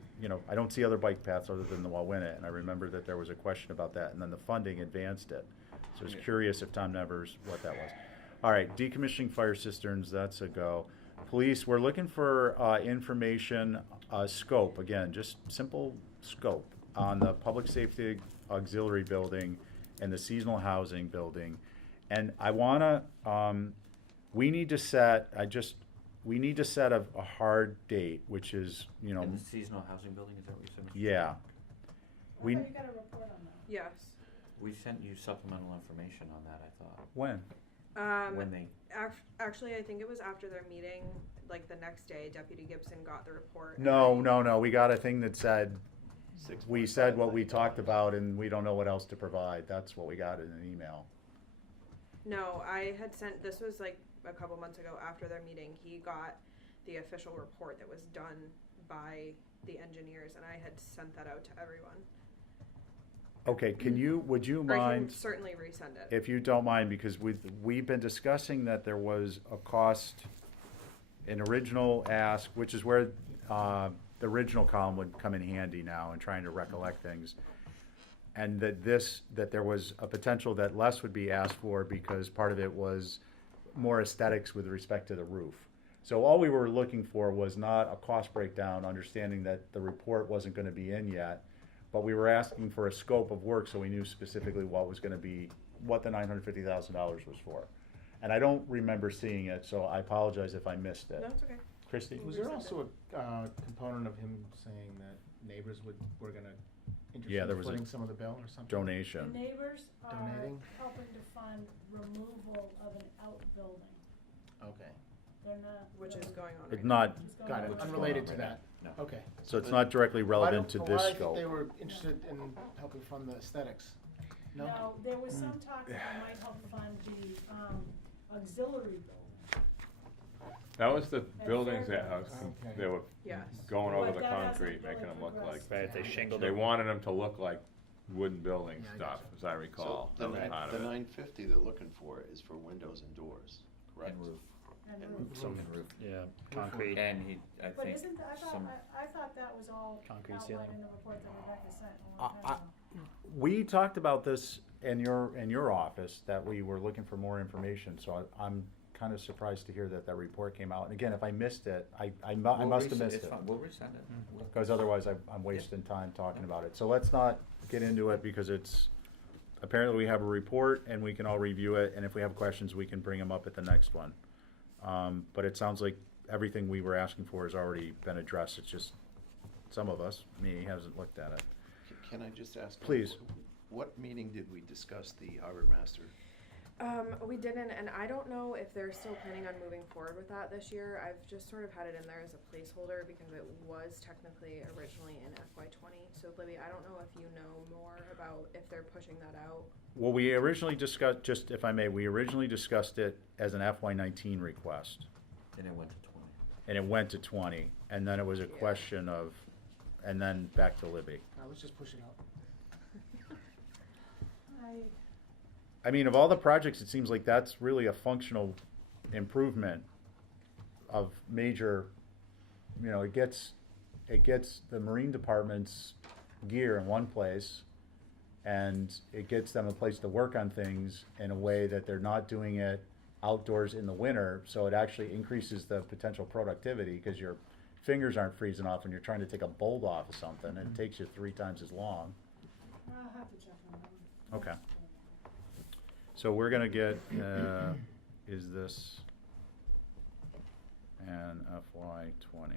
don't see other bike paths other than the Wawinnet, and I remember that there was a question about that, and then the funding advanced it. So I was Yeah. curious if Tom Nevers, what that was. All right, decommissioning fire cisterns, that's a go. Police, we're looking for, information, scope, again, just simple scope on the public safety auxiliary building and the seasonal housing building. And I wanna, we need to set, a hard date, which is, In the seasonal housing building, is that what you said? Mr. yeah. I We, thought you got a report on that. Yes. We sent you supplemental information on that, I thought, when? when they, Actually, I think it was after their meeting, like the next day, Deputy Gibson got the report. and No, we got a thing that said, we said what we talked about and we don't know what else to provide. That's what we got in an email. No, I had sent, this was like a couple months ago after their meeting, he got the official report that was done by the engineers, and I had sent that out to everyone. Okay, would you Or I can mind, certainly resend it. if you don't mind, because we've been discussing that there was a cost, an original ask, which is where, the original column would come in handy now in trying to recollect things. And that there was a potential that less would be asked for because part of it was more aesthetics with respect to the roof. So all we were looking for was not a cost breakdown, understanding that the report wasn't gonna be in yet, but we were asking for a scope of work so we knew specifically what was gonna be, what the $950,000 was for. And I don't remember seeing it, so I apologize if I missed it. No, it's okay. Christie? was there also a component of him saying that neighbors were gonna Yeah, there interested in was a footing some of the bill or something? The Donation. neighbors are Donating? helping to fund removal of an outbuilding. Okay, They're not. Which is really- going on It's right not, it's going got it, on. unrelated to that, no. okay. so it's not directly relevant to Why this I think scope. they were interested in helping fund the aesthetics. No? No, there was some talk that they might help fund the auxiliary building. That was the buildings that, Okay. they were Yes. going over But the that hasn't concrete, really making them look like, progressed. Right, they shingled they it. wanted them to look like wooden building Yeah, I stuff, gotcha. as I recall. So That was part the of it. 950 they're looking for is for windows and doors, correct? And roof, And And roof. Some, roof. yeah, concrete. And he, I But think, isn't, some, I thought that was all Concrete outlined ceiling. in the report that Rebecca sent a long I- time ago. We talked about this in your office, that we were looking for more information, so I'm kind of surprised to hear that that report came out. And again, if I missed it, I we'll must have resend- missed it's it. fine, we'll resend it. We'll- Because otherwise I'm wasting time talking about it. So let's not get into it because it's, apparently we have a report and we can all review it, and if we have questions, we can bring them up at the next one. But it sounds like everything we were asking for has already been addressed. It's just, some of us, me, hasn't looked at it. Can I just ask? Please. What meeting did we discuss the harbor master? We didn't, and I don't know if they're still planning on moving forward with that this year. I've just sort of had it in there as a placeholder because it was technically originally in FY20. So Libby, I don't know if you know more about if they're pushing that out. Well, we originally discussed, just if I may, we originally discussed it as an FY19 request, And it went to 20. and it went to 20, and then it was a Yeah. question of, and then back to Libby. Let's just push it out. I mean, of all the projects, it seems like that's really a functional improvement of major, it gets the Marine Department's gear in one place, and it gets them a place to work on things in a way that they're not doing it outdoors in the winter, so it actually increases the potential productivity, because your fingers aren't freezing off when you're trying to take a bolt off of something, and it takes you 3 times as long. I'll have to check on that one. Okay. So we're gonna get, is this an FY 20?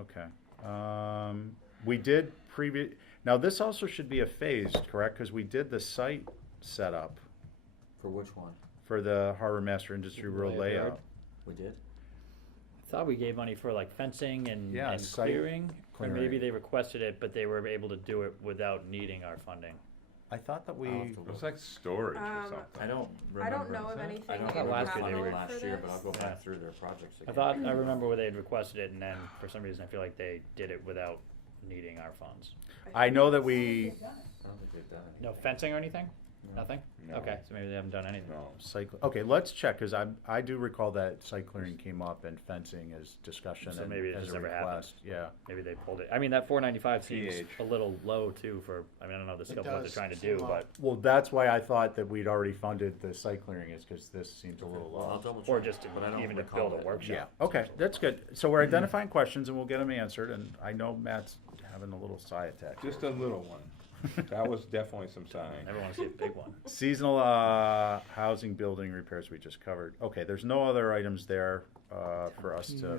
Okay. We did now this also should be a phased, correct? Because we did the site setup For which one? for the Harbor Master Industry Road Layout. layout. We did? I thought we gave money for like fencing and, Yeah, and site clearing, or maybe clearing. they requested it, but they were able to do it without needing our funding. I thought that I'll have we, to It was look. like storage or Um, something. I don't I remember. don't know of anything I don't thought remember last year they funding were- last for year, but I'll this. go Yeah. back through their projects I again. thought, I remember where they had requested it, and then for some reason I feel like they did it without needing our funds. I know that I think we, they've done it. I don't think they've done anything. No fencing or anything? No. Nothing? No. Okay, so maybe they haven't done anything. No. okay, let's check, because I do recall that site clearing came up and fencing as discussion So and maybe it as just a never happened. request, yeah. Maybe they pulled it. I mean, that 495 seems PH. a little low too for, I mean, I don't know the scope of what they're does trying to seem do, low. but, Well, that's why I thought that we'd already funded the site clearing, is because this seems a little Well, I'll low. double check. or just to, but I don't even to recall build a that. workshop. Yeah, okay, that's good. So we're identifying questions and we'll get them answered, and I know Matt's having a little sigh attack. Just a little one. That was definitely some sign. Everyone wants to see a big one. Seasonal housing building repairs we just covered. Okay, there's no other items there for us to,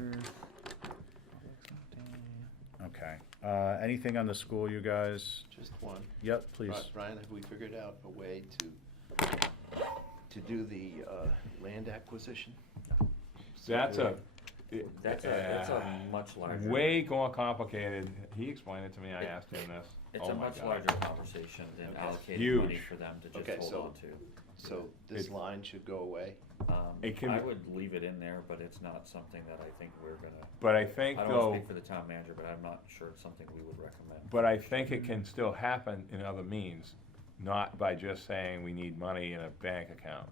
okay. Anything on the school, you guys? Just one. Yep, please. Brian, have we figured out a way to do the land acquisition? That's a, That's a much larger. way more complicated. He explained it to me. I asked him this. It's Oh a my much God. larger conversation than allocating Huge. money for them to just Okay, hold so- on to. So this It- line should go away? It can I be- would leave it in there, but it's not something that I think we're gonna, But I think I don't wanna though, speak for the town manager, but I'm not sure it's something we would recommend. but I think it can still happen in other means, not by just saying we need money in a bank account,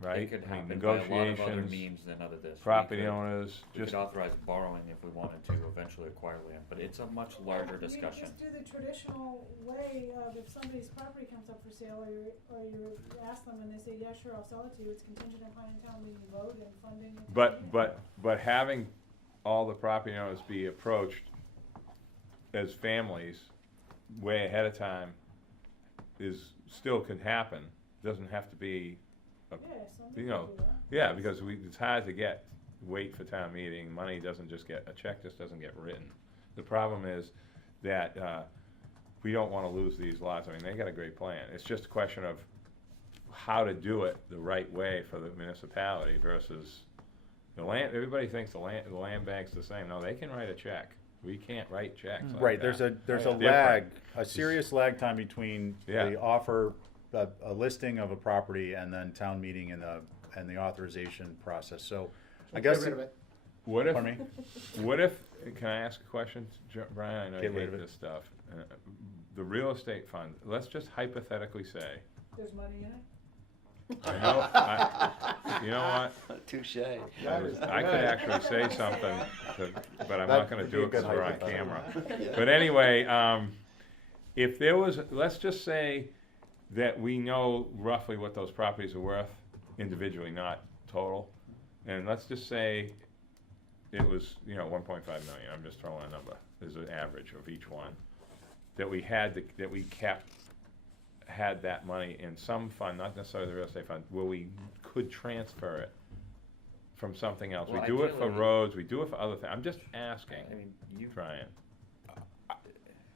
right? It could I mean, happen by a lot of other negotiations, means than other this. We property could- owners, We could just, authorize borrowing if we wanted to eventually acquire land, but it's a much larger discussion. You just do the traditional way of if somebody's property comes up for sale, or you ask them and they say, yeah, sure, I'll sell it to you, it's contingent upon a town meeting vote and funding. and but having all the property owners be approached as families way ahead of time is, still can happen, doesn't have to be, Yeah, some you people know, do that. yeah, because it's hard to wait for town meeting, money doesn't just a check just doesn't get written. The problem is that, we don't wanna lose these lots, I mean, they got a great plan, it's just a question of how to do it the right way for the municipality versus the land, everybody thinks the land bank's the same, no, they can write a check, we can't write checks like Right, that. there's a Different. lag, a serious lag time between Yeah. the offer, a listing of a property and then town meeting and the authorization process, so I guess. Get rid of it. What if, Pardon me? what if, can I ask a question, Brian, I know you Get rid hate of it. this stuff, the real estate fund, let's just hypothetically say, There's money in it? I know, you know what? Touche. I could actually say something, but I'm not gonna That'd do be a it because good we're on hypothetical. camera. But anyway, if there was, let's just say that we know roughly what those properties are worth individually, not total. And let's just say it was, 1.5 million, I'm just throwing a number, as an average of each one. That we had, that we had that money in some fund, not necessarily the real estate fund, where we could transfer it from something else. We Well, do it for ideally- roads, we do it for other things, I'm just asking, I mean, Brian.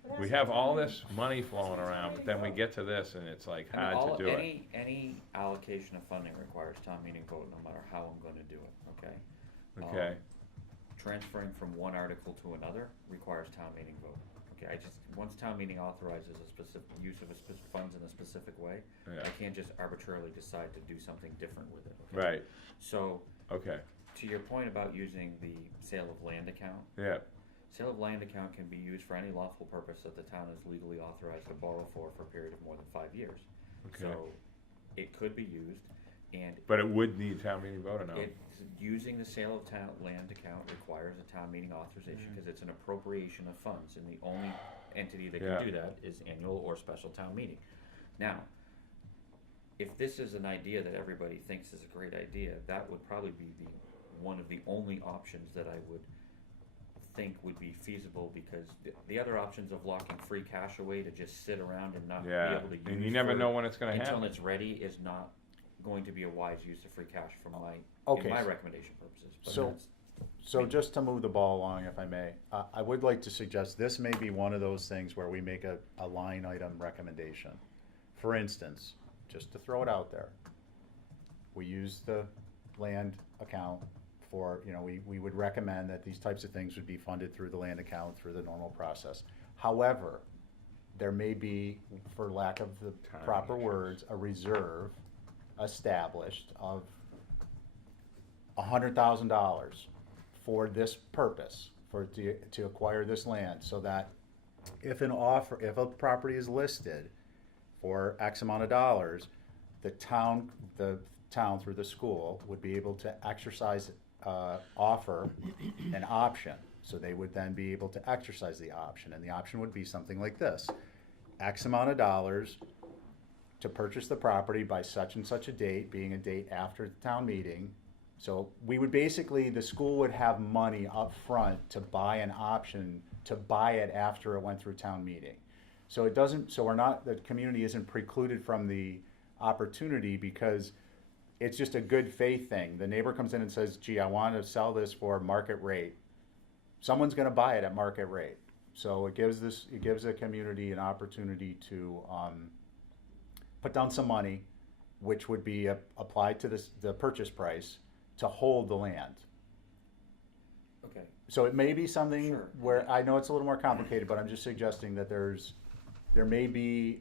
But We that's have the all thing. this money flowing around, but then we get to this and it's like I mean, hard to do it. any allocation of funding requires town meeting vote, no matter how I'm gonna do it, okay? Okay, Transferring from one article to another requires town meeting vote. Okay, once town meeting authorizes a specific use of funds in a specific way, yeah, I can't just arbitrarily decide to do something different with it, okay? right, So, okay, to your point about using the sale of land account, yeah, sale of land account can be used for any lawful purpose that the town is legally authorized to borrow for a period of more than 5 years. okay. So, it could be used, and But it would need town meeting vote or no? using the sale of town land account requires a town meeting authorization, because it's an appropriation of funds, and the only entity that Yeah. can do that is annual or special town meeting. Now, if this is an idea that everybody thinks is a great idea, that would probably be one of the only options that I would think would be feasible, because the other options of locking free cash away to just sit around and not be Yeah, able to use and you never for- know when it's gonna until happen. it's ready is not going to be a wise use of free cash for my, Okay, in my so- recommendation purposes. But so- that's- So just to move the ball along, if I may, I would like to suggest this may be one of those things where we make a line item recommendation. For instance, just to throw it out there, we use the land account for, we would recommend that these types of things would be funded through the land account, through the normal process. However, there may be, for lack of the Timing proper issues. words, a reserve established of $100,000 for this purpose, to acquire this land, so that if a property is listed for X amount of dollars, the town through the school would be able to exercise, offer an option. So they would then be able to exercise the option, and the option would be something like this: X amount of dollars to purchase the property by such and such a date, being a date after the town meeting. So we would basically, the school would have money up front to buy an option, to buy it after it went through town meeting. So it doesn't, so we're not, the community isn't precluded from the opportunity, because it's just a good faith thing. The neighbor comes in and says, gee, I want to sell this for market rate. Someone's gonna buy it at market rate. So it gives the community an opportunity to, put down some money, which would be applied to the purchase price, to hold the land. Okay, So it may be something Sure. where, I know it's a little more complicated, but I'm just suggesting that there may be,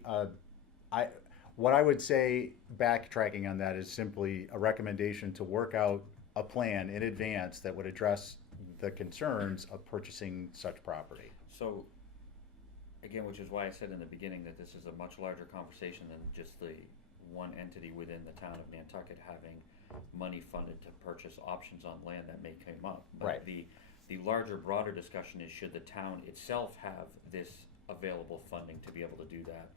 what I would say, backtracking on that, is simply a recommendation to work out a plan in advance that would address the concerns of purchasing such property. so, again, which is why I said in the beginning that this is a much larger conversation than just the one entity within the town of Nantucket having money funded to purchase options on land that may come up. But Right. the larger, broader discussion is, should the town itself have this available funding to be able to do that?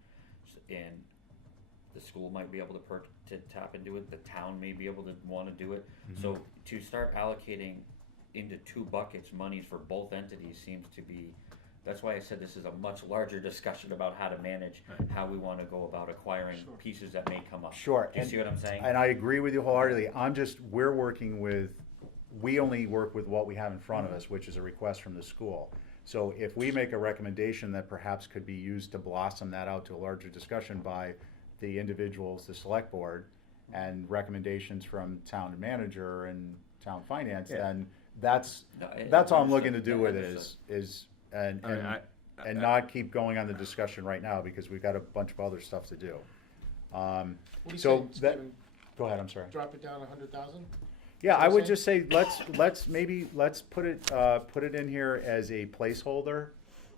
And the school might be able to tap into it, the town may be able to wanna do it. So to start allocating into two buckets monies for both entities seems to be, that's why I said this is a much larger discussion about how to manage, how we wanna go about acquiring pieces that may come up. Sure. Do you see what I'm saying? And I agree with you wholeheartedly. We only work with what we have in front of us, which is a request from the school. So if we make a recommendation that perhaps could be used to blossom that out to a larger discussion by the individuals, the select board, and recommendations from town manager and town finance, Yeah. then that's No, all I'm looking to understood. do No, with it understood. is, and I mean, and not keep going on the discussion right now, because we've got a bunch of other stuff to do. What do you So say, that, Stephen? go ahead, I'm sorry. Drop it down 100,000? Yeah, I would saying? just say, let's put it in here as a placeholder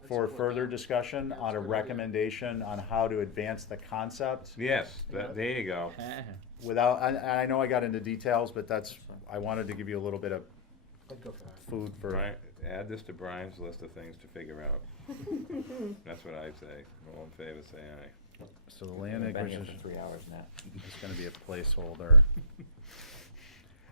for Let's put further that. discussion That's on a a good idea. recommendation on how to advance the concept Yes, there you go. without, I know I got into details, but I wanted to give you a little bit of I'd go for that. food for, Brian, add this to Brian's list of things to figure out. That's what I'd say. All in favor, say aye. so the land We've been acquisition here for 3 hours now. is gonna be a placeholder.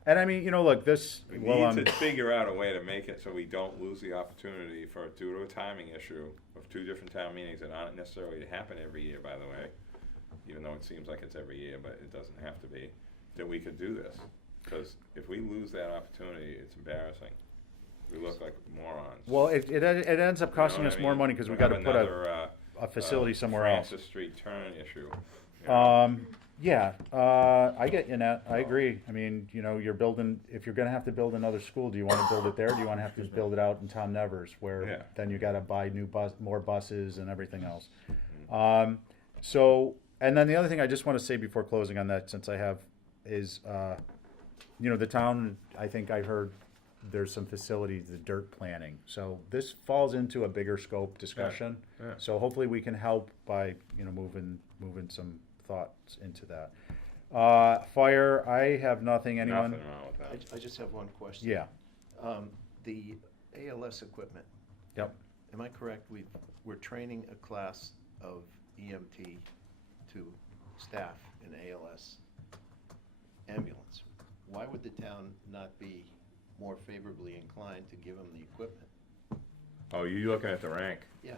And I mean, look, this, We well, need to figure out a way to make it so we don't lose the opportunity for, due to a timing issue of two different town meetings that aren't necessarily to happen every year, by the way, even though it seems like it's every year, but it doesn't have to be, that we could do this. Because if we lose that opportunity, it's embarrassing. We look like morons. well, it ends up costing You know us what I more mean? money, because we We'll gotta have put another, a facility somewhere else. Francis Street turn issue. you know? Yeah, I get you, Nat, I agree. I mean, you're building, if you're gonna have to build another school, do you wanna build it there, or do you wanna have to build it out in Tom Nevers, Yeah. where then you gotta buy more buses and everything else? Mm-hmm. So, and then the other thing I just wanna say before closing on that, since I have, is, the town, I think I heard there's some facilities, the dirt planning. So this falls into a bigger scope discussion. Yeah. So hopefully we can help by, moving some thoughts into that. Fire, I have nothing, anyone? Nothing wrong with that. I just have one question. Yeah, The ALS equipment, yep, am I correct? We're training a class of EMT to staff an ALS ambulance. Why would the town not be more favorably inclined to give them the equipment? Oh, you're looking at the rank. Yeah.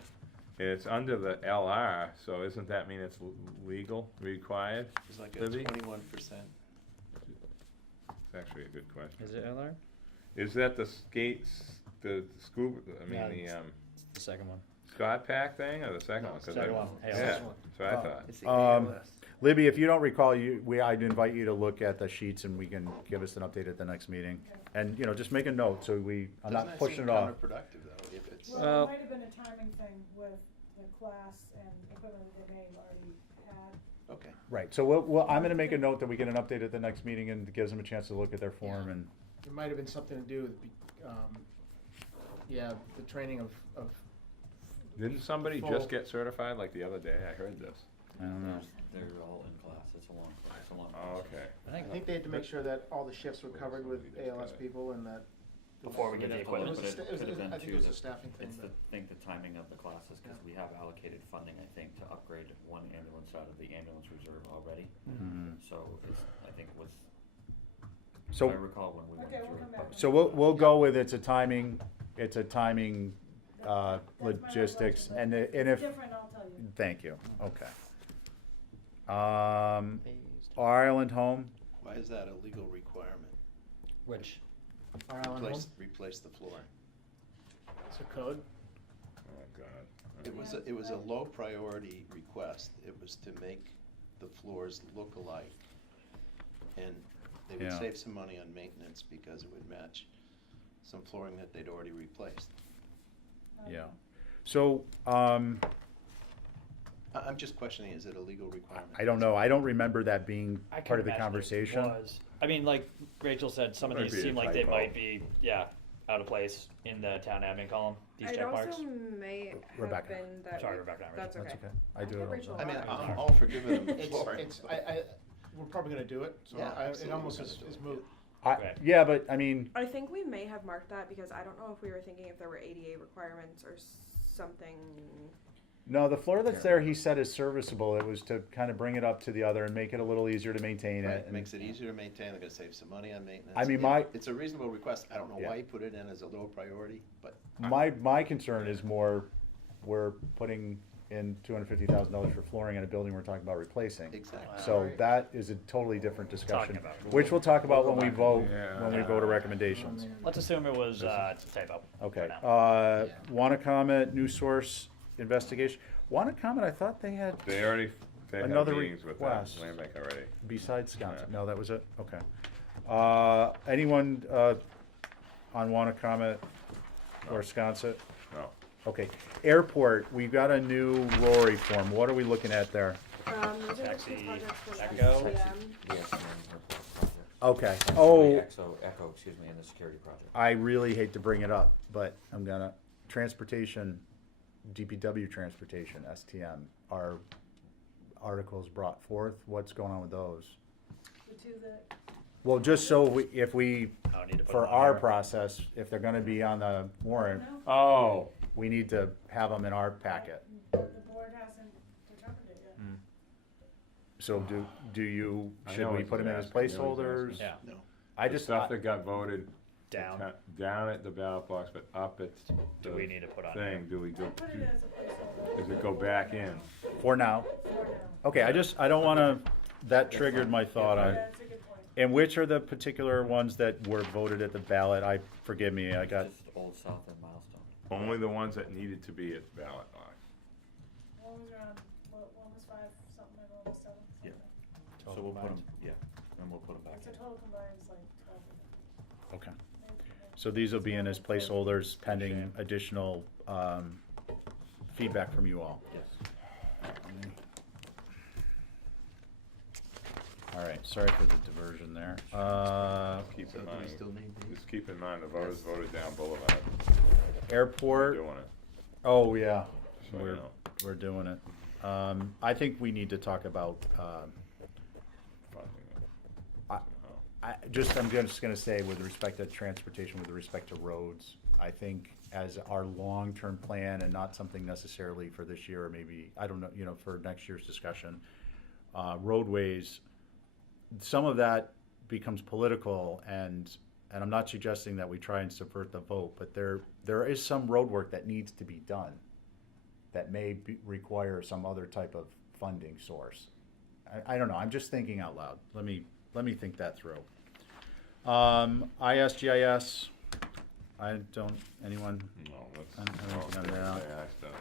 It's under the LR, so isn't that mean it's legal, required? It's like a Libby? 21%. It's actually a good question. Is it LR? Is that the skates, the scuba, Yeah, the, It's the second one. Scott Pack thing, or the second No, one? 'Cause second I- one. Yeah, ALS. that's what I thought. It's the Um, ALS. Libby, if you don't recall, I'd invite you to look at the sheets and we can give us an update at the next meeting. And, just make a note, so I'm not pushing it off. Doesn't that seem counterproductive, though, if it's, Well, Well- it might have been a timing thing with the class and equipment that they may have already had. okay. Right, so I'm gonna make a note that we get an update at the next meeting and it gives them a chance to look at their form and, It might have been something to do with, the training of Didn't somebody Full- just get certified like the other day? I heard this. I don't know. They're all in class, it's a long Oh, process. okay. I think they had to make sure that all the shifts were covered with ALS people and that. Before we get the We'd have to look, equipment. but it It was a- could've been I think it too was a that- staffing thing, It's but. the timing of the classes, cause Yeah. we have allocated funding, I think, to upgrade one ambulance out of the ambulance reserve already. Mhm. So it's, I think was, if So, I recall when we went Okay, through. we'll come back. so we'll go with it's a timing, That's my logistics, recollection, and but if, different, I'll tell you. thank you, okay. Ireland Home, Why is that a legal requirement? Which? Our Island Home, Replace the floor. it's a code. Oh, God. It was a low priority request. It was to make the floors look alike. And they would Yeah. save some money on maintenance because it would match some flooring that they'd already replaced. yeah. So, I'm just questioning, is it a legal requirement? I don't know, I don't remember that being I part can of the imagine it conversation. was. I mean, like Rachel said, some of Might these be a seem like they typo. might be, out of place in the town admin column, these It check marks. also may have Rebecca. been that. Sorry, we- Rebecca, not That's That's okay. okay, I do I'll it give Rachel all I the mean, time. I'm all for giving them It's, flooring. we're probably gonna do it, so Yeah, it absolutely almost gonna is do it, moot. Right. Yeah, but I mean, I think we may have marked that because I don't know if we were thinking if there were ADA requirements or something. no, the floor that's there, he said is serviceable, it was to kind of bring it up to the other and make it a little easier to maintain Right, it. it and- makes it easier to maintain, they're gonna save some money on maintenance. I mean, my- It's a reasonable request, I don't know Yeah. why he put it in as a low priority, but My concern is more, we're putting in $250,000 for flooring in a building we're talking about replacing. exactly. So that is a totally different discussion, Talking about it. which we'll talk about when we vote, Yeah. when we vote a recommendations. Let's assume it was, it's a typo. Okay, for now. wanna comment, new source investigation? Wanna comment, I thought they had, They had Another meetings with request. land bank already. besides Wisconsin, Yeah. no, that was it, okay. Anyone, on wanna comment or Wisconsin? No. Okay, airport, we've got a new Rory form, what are we looking at there? Those are the two Taxi, projects from Echo. SCM. The SCM project. Okay, Sorry, oh, Echo, excuse me, in the security project. I really hate to bring it up, but I'm gonna, transportation, DPW transportation, STM, are articles brought forth, what's going on with those? The two that, Well, just so if we, I don't need to put for them on our here. process, if they're gonna be on the warrant, no, Oh, we need to have them in our packet. the board hasn't determined it yet. So do you, I should know we what put them in he's as asking, I know what he's placeholders? asking. Yeah, No, I the just, stuff that got voted down. down at the ballot box, but up at Do the we need to put on here? thing, do we I go, put it as a placeholder. does it go back in? for now, For now. okay, I don't wanna, that triggered my thought on, That's a good point. and which are the particular ones that were voted at the ballot? Forgive me, I got, Just Old South and Milestone. Only the ones that needed to be at the ballot box. One was around, one was 5 something, and one was 7 Yeah. something. So we'll put them, yeah, and we'll put them back So in. total combined is like 12 of them. okay. Maybe- So these will be in as placeholders pending additional, feedback from you all. Yes. All right, sorry for the diversion there. Keep So in do we mind, still need these? just keep in mind, the voters voted down Boulevard. We're Airport, doing it, oh, yeah, so you we're, know, we're doing it. I think we need to talk about, funding it. I- I'm just gonna say with respect to transportation, with respect to roads, I think as our long-term plan and not something necessarily for this year or maybe, I don't know, for next year's discussion, roadways, some of that becomes political and and I'm not suggesting that we try and subvert the vote, but there is some road work that needs to be done that may require some other type of funding source. I don't know, I'm just thinking out loud. Let me think that through. ISGIS, anyone? No, that's. I don't oh, know yeah, that. I stuff.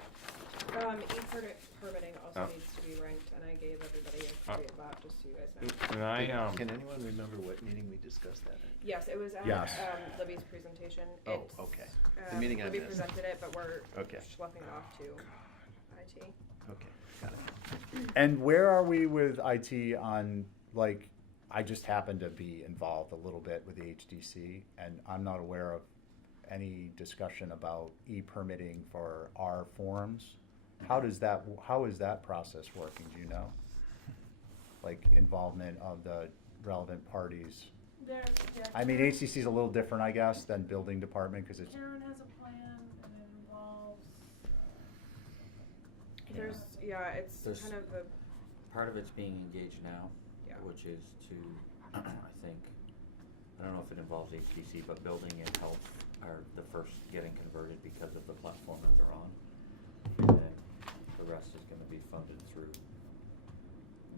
Permitting also Oh. needs to be ranked, and I gave everybody a copy of that, just so you guys know. And I, Can anyone remember what meeting we discussed that at? Yes, it was at, Yes. Libby's presentation. Oh, It's, okay. The meeting I Libby missed. presented it, but we're Okay. schlepping it off to IT. Okay, got it. And where are we with IT on, like, I just happen to be involved a little bit with the HDC, and I'm not aware of any discussion about e-permitting for our forums. How is that process working, do you know? Like, involvement of the relevant parties? There, yeah. I mean, HDC is a little different, I guess, than building department, because it's, Karen has a plan and it involves, There's, it's There's- kind of a, Part of it's being engaged now, Yeah. which is to, I think, I don't know if it involves HTC, but building and health are the first getting converted because of the platform that they're on. And then the rest is gonna be funded through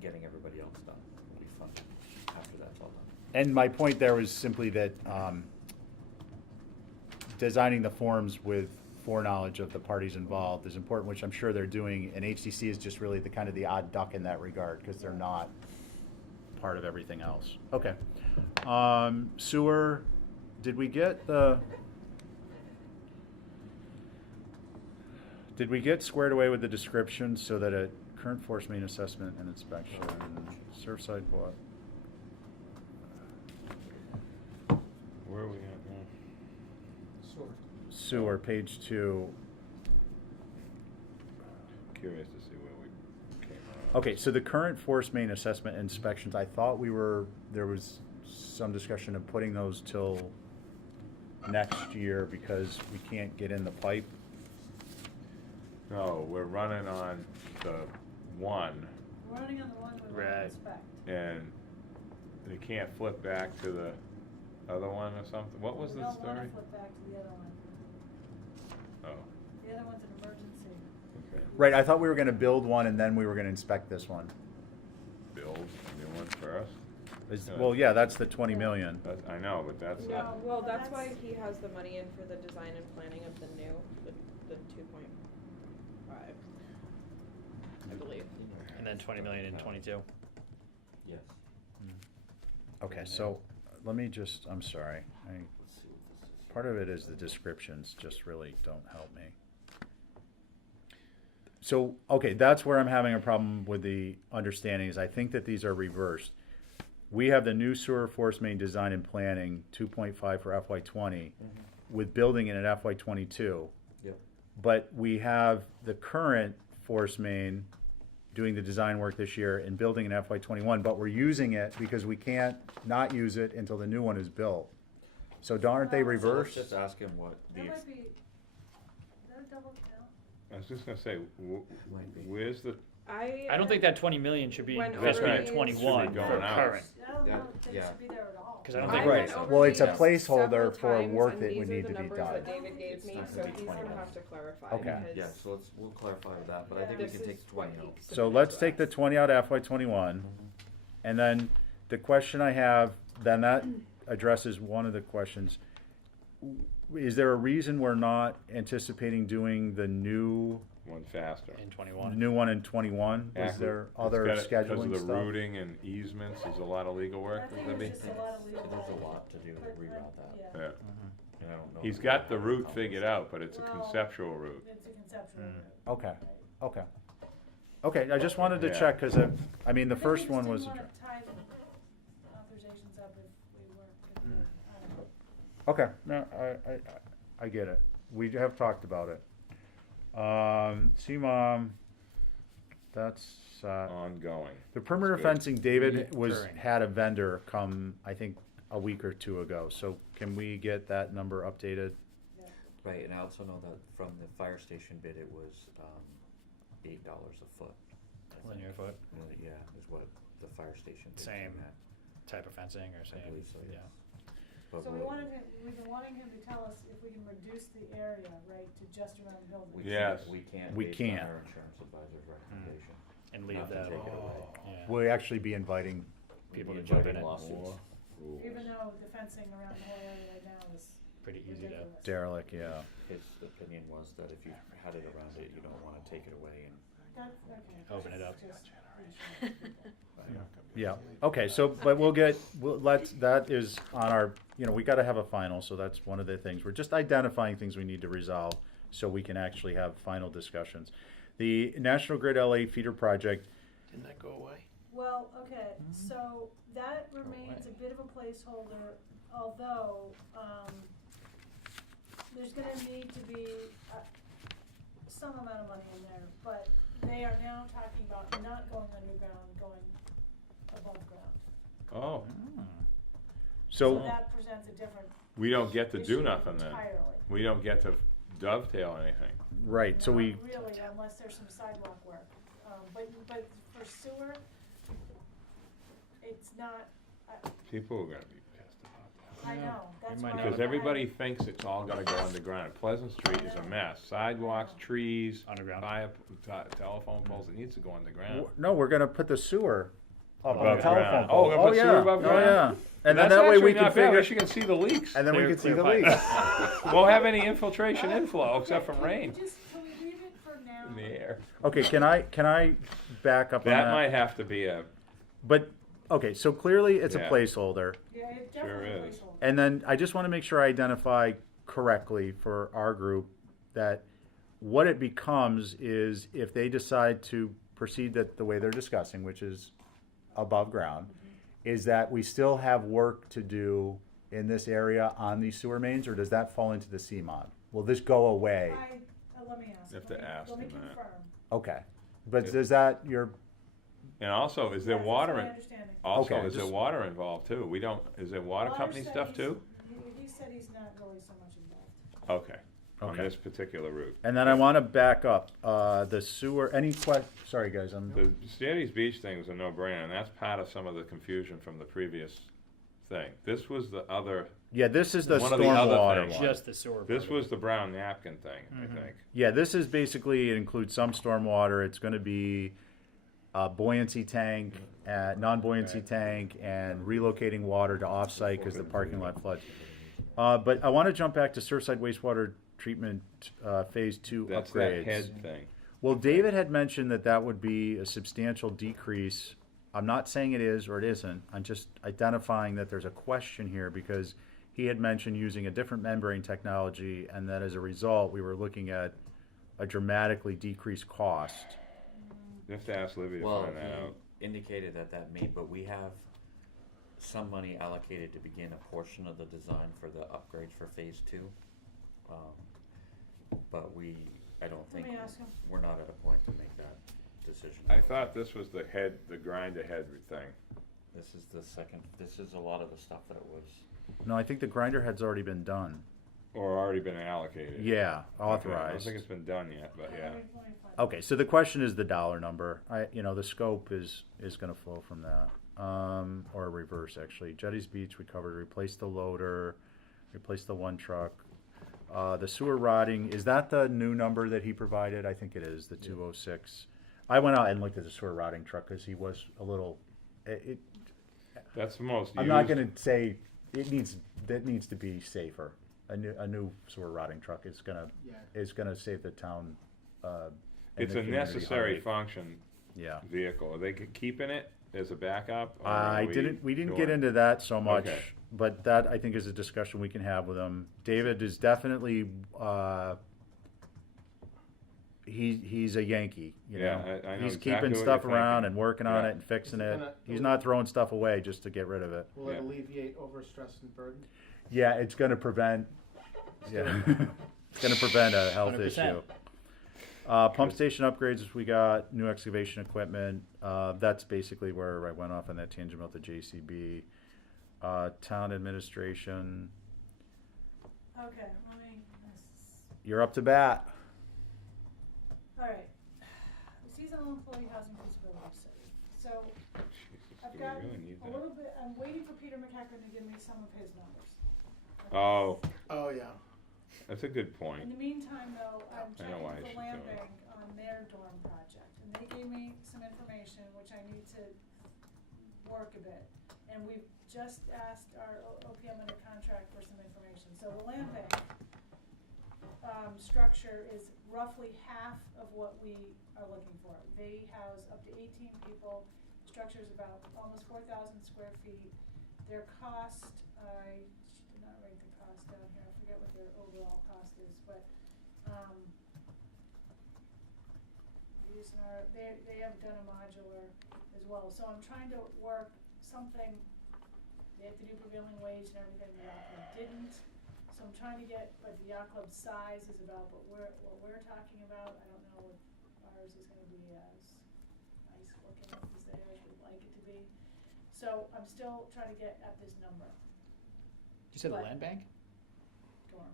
getting everybody else done, will be funded after that's all done. and my point there was simply that, designing the forms with foreknowledge of the parties involved is important, which I'm sure they're doing, and HTC is just really the kind of the odd duck in that regard, because they're not part of everything else. Okay. Sewer, did we get squared away with the description so that a current force main assessment and inspection, Surfside what? where are we at now? Sewer, page 2. Curious to see where we came out. Okay, so the current force main assessment inspections, I thought there was some discussion of putting those till next year because we can't get in the pipe. No, we're running on the one, we're running on the one we want to Right. inspect. and they can't flip back to the other one or something? What was We the don't story? wanna flip back to the other one. Oh, The other one's an emergency. okay. Right, I thought we were gonna build one and then we were gonna inspect this one. Build a new one first? Well, yeah, that's the 20 million. I know, but that's no, not, well, Well, that's why that's- he has the money in for the design and planning of the 2.5, I believe. And then 20 million in 22. Yes. Okay, so let me just, I'm sorry. Let's see what this is. Part of it is the descriptions just really don't help me. So, okay, that's where I'm having a problem with the understanding is I think that these are reversed. We have the new sewer force main design and planning, 2.5 for FY20, with building in at FY22. Yep. But we have the current force main doing the design work this year and building in FY21, but we're using it because we can't not use it until the new one is built. So aren't they So So let's reversed? just ask him what That the, might be, is that a double count? I was just gonna say, Might be. where's the, I don't think that 20 million should be When invested over in these- 21 Should be for going out. current. I don't Yeah, know if they yeah. should be there at all. 'Cause I don't I think Right. went over Well, it's a these placeholder several for times, work and that would these are need the to be numbers done. that David gave It's me, not so gonna be he's gonna 20 have to clarify Okay. because yeah, so we'll clarify that, but I think we this can take is 20 what out. he So submitted let's to take the us. 20 out of FY21, and then the question I have, then that addresses one of the questions. Is there a reason we're not anticipating doing the new one faster? In 21. new one in 21? Is Active. there It's other gotta- Because scheduling of the stuff? routing and easements, there's a lot of legal I work, think there's gonna be? it's just a lot of legal. There's a lot to do to But, reroute that, yeah, Yeah, and I don't know. he's if got we the have route all figured this. out, but it's a Well, conceptual route. it's a conceptual. Mm. route, Okay, right? okay. Okay, I just wanted to Yeah. check, because, I mean, the I think first we one just was. didn't wanna tie the authorizations up if we weren't, I don't know. Okay, no, I get it. We have talked about it. CMOM, that's, Ongoing. the perimeter Good. fencing, David Reoccurring. had a vendor come, I think, a week or two ago, so can we get that number updated? Right, and I also know that from the fire station bid, it was, $8 a foot. I think. Linear foot, Yeah, is what the fire station bid Same. came at. type of fencing or I same. believe so, yes. yeah. But but So we'll- we've been wanting him to tell us if we can reduce the area, right, to just around the building. we Yes. can't, we can't We based on can't. our insurance advisor's recommendation. And leave Not to that, take it away. yeah, We'll actually be inviting, people to We'd be jump in inviting it, lawsuits. Even though the fencing around the whole area right now is pretty easy to, ridiculous. derelict, yeah. His opinion was that if you had it around it, you don't wanna take it away and That's, okay. Open it up. Just insurance people. Yeah, okay, so, but that is on our, we gotta have a final, so that's one of the things. We're just identifying things we need to resolve so we can actually have final discussions. The National Grid LA feeder project, Didn't that go away? Well, okay, so that remains a bit of a placeholder, although, there's gonna need to be, some amount of money in there, but they are now talking about not going underground, going above ground. Oh, so, That presents a different we don't get to do issue nothing then. entirely. We don't get to dovetail anything. right, so we, Not really, unless there's some sidewalk work, but for sewer, it's not, People are gonna be pissed about that. I know, that's might why. not. Because everybody thinks it's all gonna go underground. Pleasant Street is a mess. Sidewalks, trees, underground. telephone poles, it needs to go underground. no, we're gonna put the sewer up on Above the telephone ground. pole. Oh, we're gonna put sewer yeah. above Oh, ground? yeah, and then That's that way we actually can not bad. At figure, least you can see the leaks. and then we Clear- can see the clear leaks. pipe. Won't have any infiltration inflow except from rain Can we leave it for now? in the air. Okay, can I back up on That that? might have to be a, But, okay, so clearly it's a Yeah. placeholder. Yeah, it Sure definitely is. placeholder. And then I just want to make sure I identify correctly for our group that what it becomes is if they decide to proceed that the way they're discussing, which is above ground, is that we still have work to do in this area on these sewer mains, or does that fall into the CMOD? Will this go away? Let me ask. You have to ask Let me them that. confirm. Okay, but is that your, and also, is there Yes, water, that's my in- understanding. also, Okay, is there just- water involved too? We don't, is there water company stuff studies, too? He said he's not really so much involved. Okay, on Okay. this particular route. and then I want to back up, the sewer, sorry guys, The Stadies Beach thing was a no-brainer, and that's part of some of the confusion from the previous thing. This was the other, yeah, this is the One of the other stormwater things. one. just the sewer. this part of was it. the brown napkin thing, I Mhm. think. Yeah, this is basically, it includes some stormwater, it's gonna be a buoyancy tank, non-buoyancy tank, and relocating water to off-site because the parking lot floods. But I wanna jump back to Surfside wastewater treatment, phase 2 That's upgrades. that head thing. Well, David had mentioned that that would be a substantial decrease. I'm not saying it is or it isn't, I'm just identifying that there's a question here because he had mentioned using a different membrane technology and that as a result, we were looking at a dramatically decreased cost. You have to ask Libby to Well, find that out. he indicated that may, but we have some money allocated to begin a portion of the design for the upgrades for phase 2. But I don't Let think, me ask him. we're not at a point to make that decision. I thought this was the head, the grinder head thing. This is a lot of the stuff that was, No, I think the grinder head's already been done. Or already been allocated. Yeah, Okay, I don't authorized. think it's been done yet, but yeah. Let me find Okay, so the question is the dollar number. The scope is gonna flow from that. Or reverse, actually. Jetties Beach, we covered, replace the loader, replace the one truck. The sewer rotting, is that the new number that he provided? I think it is, the 206. I went out and looked at the sewer rotting truck, cause he was a little, That's the most used. I'm not gonna say, that needs to be safer. A new sewer rotting truck is gonna save the town, and It's the a community necessary heartache. function Yeah. vehicle. Are they keeping it as a backup? Or are We didn't doing- get into that so much, Okay. but that I think is a discussion we can have with him. David is definitely, he's a Yankee, you Yeah, know. I know He's exactly keeping what stuff you're around thinking. and working on Yeah. it and fixing Is it it. gonna- He's not throwing stuff away just to get rid of it. Will it Yeah. alleviate overstress and burden? Yeah, it's gonna prevent, yeah, it's gonna prevent a health 100%. issue. Pump station upgrades, we got new excavation equipment, that's basically where I went off on that tangent about the JCB. Town administration, Okay, you're up to bat. alright. Seasonal employee housing feasibility study. So, I've Do we got really need a that? little bit, I'm waiting for Peter McEachran to give me some of his numbers. Oh, Oh, yeah. that's a good point. In the meantime, though, I'm I know why checking with she's the land doing it. bank on their dorm project, and they gave me some information which I need to work a bit. And we've just asked our OPM under contract for some information. So the land bank, structure is roughly half of what we are looking for. They house up to 18 people. Structure is about almost 4,000 square feet. Their cost, I did not write the cost down here, I forget what their overall cost is, but, they have done a modular as well, so I'm trying to work something, they have to do prevailing wage and everything, the yacht club didn't, so I'm trying to get what the yacht club size is about, but what we're talking about, I don't know if ours is gonna be as nice looking as theirs would like it to be. So I'm still trying to get at this number, You said the But- land bank? dorm.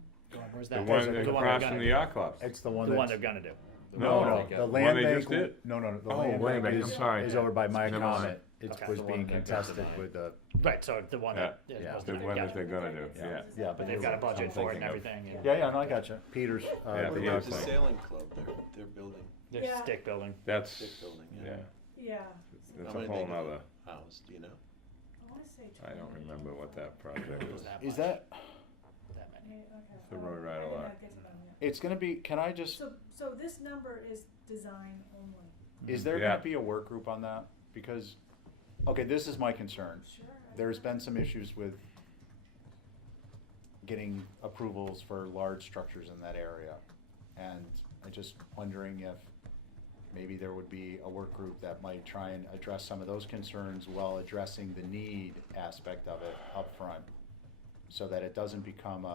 Where's The that? one The one across they're from gonna the do. yacht club. It's the one The one that's. they're gonna do. No, No, the the land one they bank, just did? no, the Oh, land land bank bank, I'm sorry. is over by my Never comment. mind. It Okay. was The being one that got contested denied. with the, Right, so the one that. Yeah. was The denied, one yeah. that they're gonna do, yeah. Yeah, but They've got a budget for it and Thinking of- everything, and yeah, no, I got you. Peter's, Yeah, What the about yacht the club. sailing club, they're building, they're Yeah. stick building. That's, Stick building, yeah, yeah. Yeah, that's How a many whole they got? nother, House, do you know? I wanna say. I don't 20, remember what that project It was was. that is much, that, that many. Yeah, okay. The road right I a did lot. not get to them yet. it's gonna be, can I just, So this number is design only. is there Yeah. gonna be a work group on that? Because, okay, this is my concern. Sure. There's been some issues with getting approvals for large structures in that area. And I'm just wondering if maybe there would be a work group that might try and address some of those concerns while addressing the need aspect of it up front, so that it doesn't become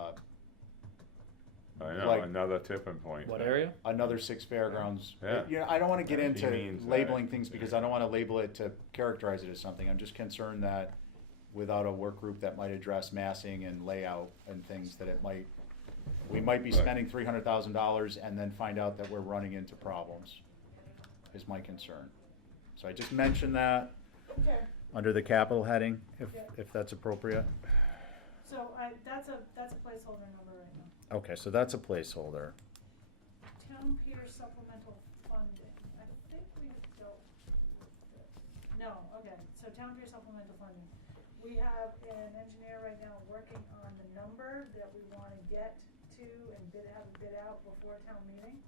I know, like- another tipping point. What area? another Six Fairgrounds. Yeah. You know, I don't wanna get Yeah, he into means that. labeling things because I don't wanna label it to characterize it as something. I'm just concerned that without a work group that might address massing and layout and things, that we might be Right. spending $300,000 and then find out that we're running into problems, is my concern. So I just mentioned that Okay, under the capital heading, Yeah. if that's appropriate. so that's a placeholder number right now. Okay, so that's a placeholder. Town pier supplemental funding, I think we dealt with this. No, okay, so town pier supplemental funding. We have an engineer right now working on the number that we wanna get to and have a bid out before town meeting.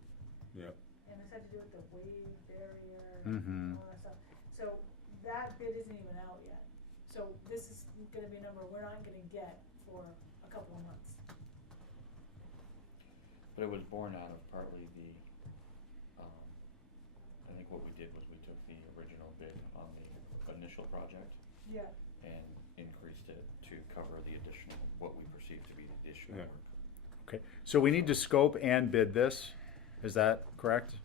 Yep. And this had to do with the wave barrier Mhm. and all that stuff. So that bid isn't even out yet. So this is gonna be a number we're not gonna get for a couple of months. But it was born out of partly the, I think what we did was we took the original bid on the initial project Yeah. and increased it to cover the additional, what we perceive to be the additional Yeah. work. Okay, so we need to scope and bid this, is that correct?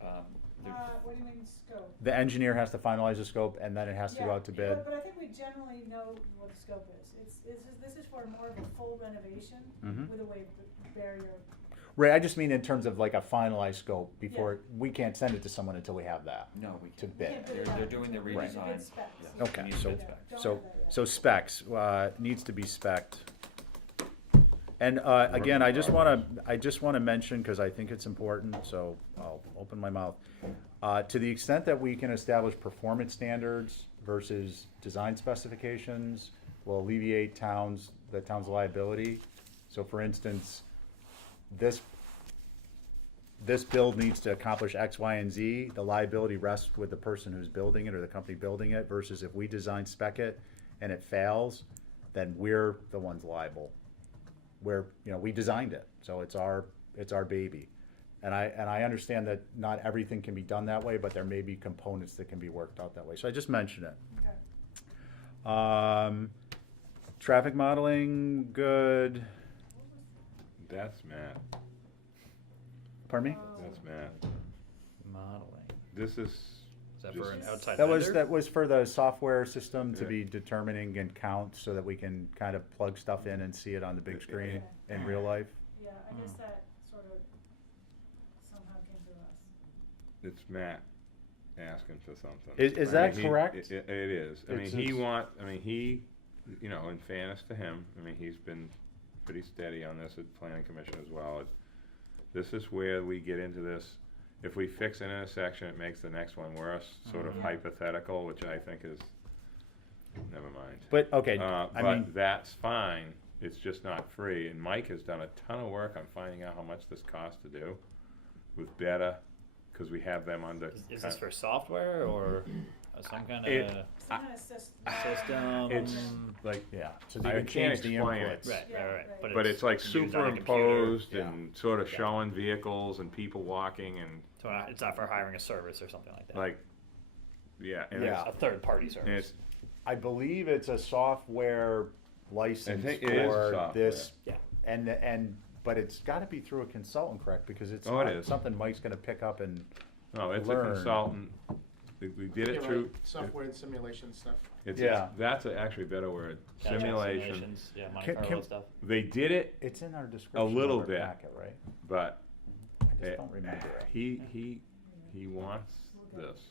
There's- What do you mean scope? The engineer has to finalize the scope and then it has to go Yeah, out to bid? But I think we generally know what the scope is. This is for more of a full renovation Mhm. with a wave barrier. Right, I just mean in terms of like a finalized scope before, we can't send it to someone until we have that. No, we To can't. bid. Can't bid They're, it out they're doing the until we need redesign. bid specs. Yeah, we Okay, need so, bid specs. Don't so, have that yet. so specs, needs to be spec'd. And, again, I just wanna mention, cause I think it's important, so I'll open my mouth. To the extent that we can establish performance standards versus design specifications, will alleviate the town's liability. So for instance, this build needs to accomplish X, Y, and Z, the liability rests with the person who's building it or the company building it, versus if we design spec it and it fails, then we're the ones liable. We designed it, so it's our baby. And I understand that not everything can be done that way, but there may be components that can be worked out that way, so I just mentioned it. Okay. Traffic modeling, good. That's Matt, Pardon me? that's Matt. Modeling. This is Is that just, for an outside That vendor? was for the software system to Yeah. be determining and count so that we can kind of plug stuff in and see it on the big screen in real life. Yeah, I guess that sort of somehow came through us. it's Matt asking for something. Is I that mean, he- correct? It is. I mean, It's- he it's- in fairness to him, I mean, he's been pretty steady on this at planning commission as well. This is where we get into this, if we fix an intersection, it makes the next one worse, sort of Mhm. hypothetical, which I think is, never mind. But, okay, I I but mean, that's fine, it's just not free, and Mike has done a ton of work on finding out how much this costs to do with Beta, cause we have them under. Is this for software or some kind It- of Some kind of system. system? It's like, yeah, so they I can can't change the explain it. inputs. Right, Yeah, right, right. right. but it's like used on a computer. superimposed Yeah. and sort of Yeah. showing vehicles and people walking and So it's not for hiring a service or something like that. like, yeah, and Yeah. A third party it's, and service. it's, I believe it's a software license think it is for software. this. Yeah. And, but it's gotta be through a consultant, correct? Because it's Oh, it not is. something Mike's gonna pick up and, no, it's Learn. a consultant. We did You're it right, through. software and simulation stuff. Yeah. That's actually a better word. Gotcha. Simulations. Yeah, Monte Can- Carlo can- stuff. They did it, it's in our description little of our bit. packet, right? but I just don't remember it. he wants this.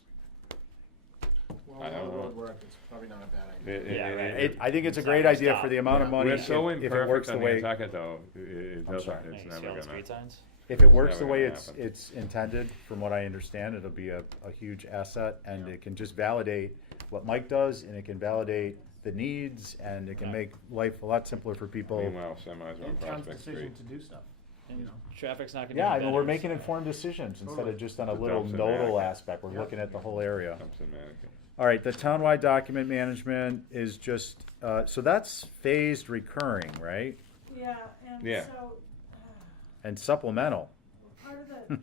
Well, I don't know. road work, it's probably not a bad idea. Yeah, right. I think it's a It's great not gonna idea stop. for the amount of Yeah. money. We're so if it works imperfect the on way, Nantucket though, it I'm doesn't, sorry. it's You see never all the gonna. street signs? if it It's works the never way gonna it's, happen. it's intended, from what I understand, it'll be a huge asset, and it can just validate what Mike does, and it can validate the needs, and it can Yeah. make life a lot simpler for people. Meanwhile, semis on And town's Prospect decision Street. to do stuff. And You know. traffic's not gonna Yeah, be I mean, we're better, making so- informed decisions instead of Totally. just on a The little dumps in nodal Nantucket. aspect, we're Yeah. looking at the whole area. Dumps in Mannequin. All right, the townwide document management is just, so that's phased recurring, right? Yeah, and Yeah. so, And supplemental. part of the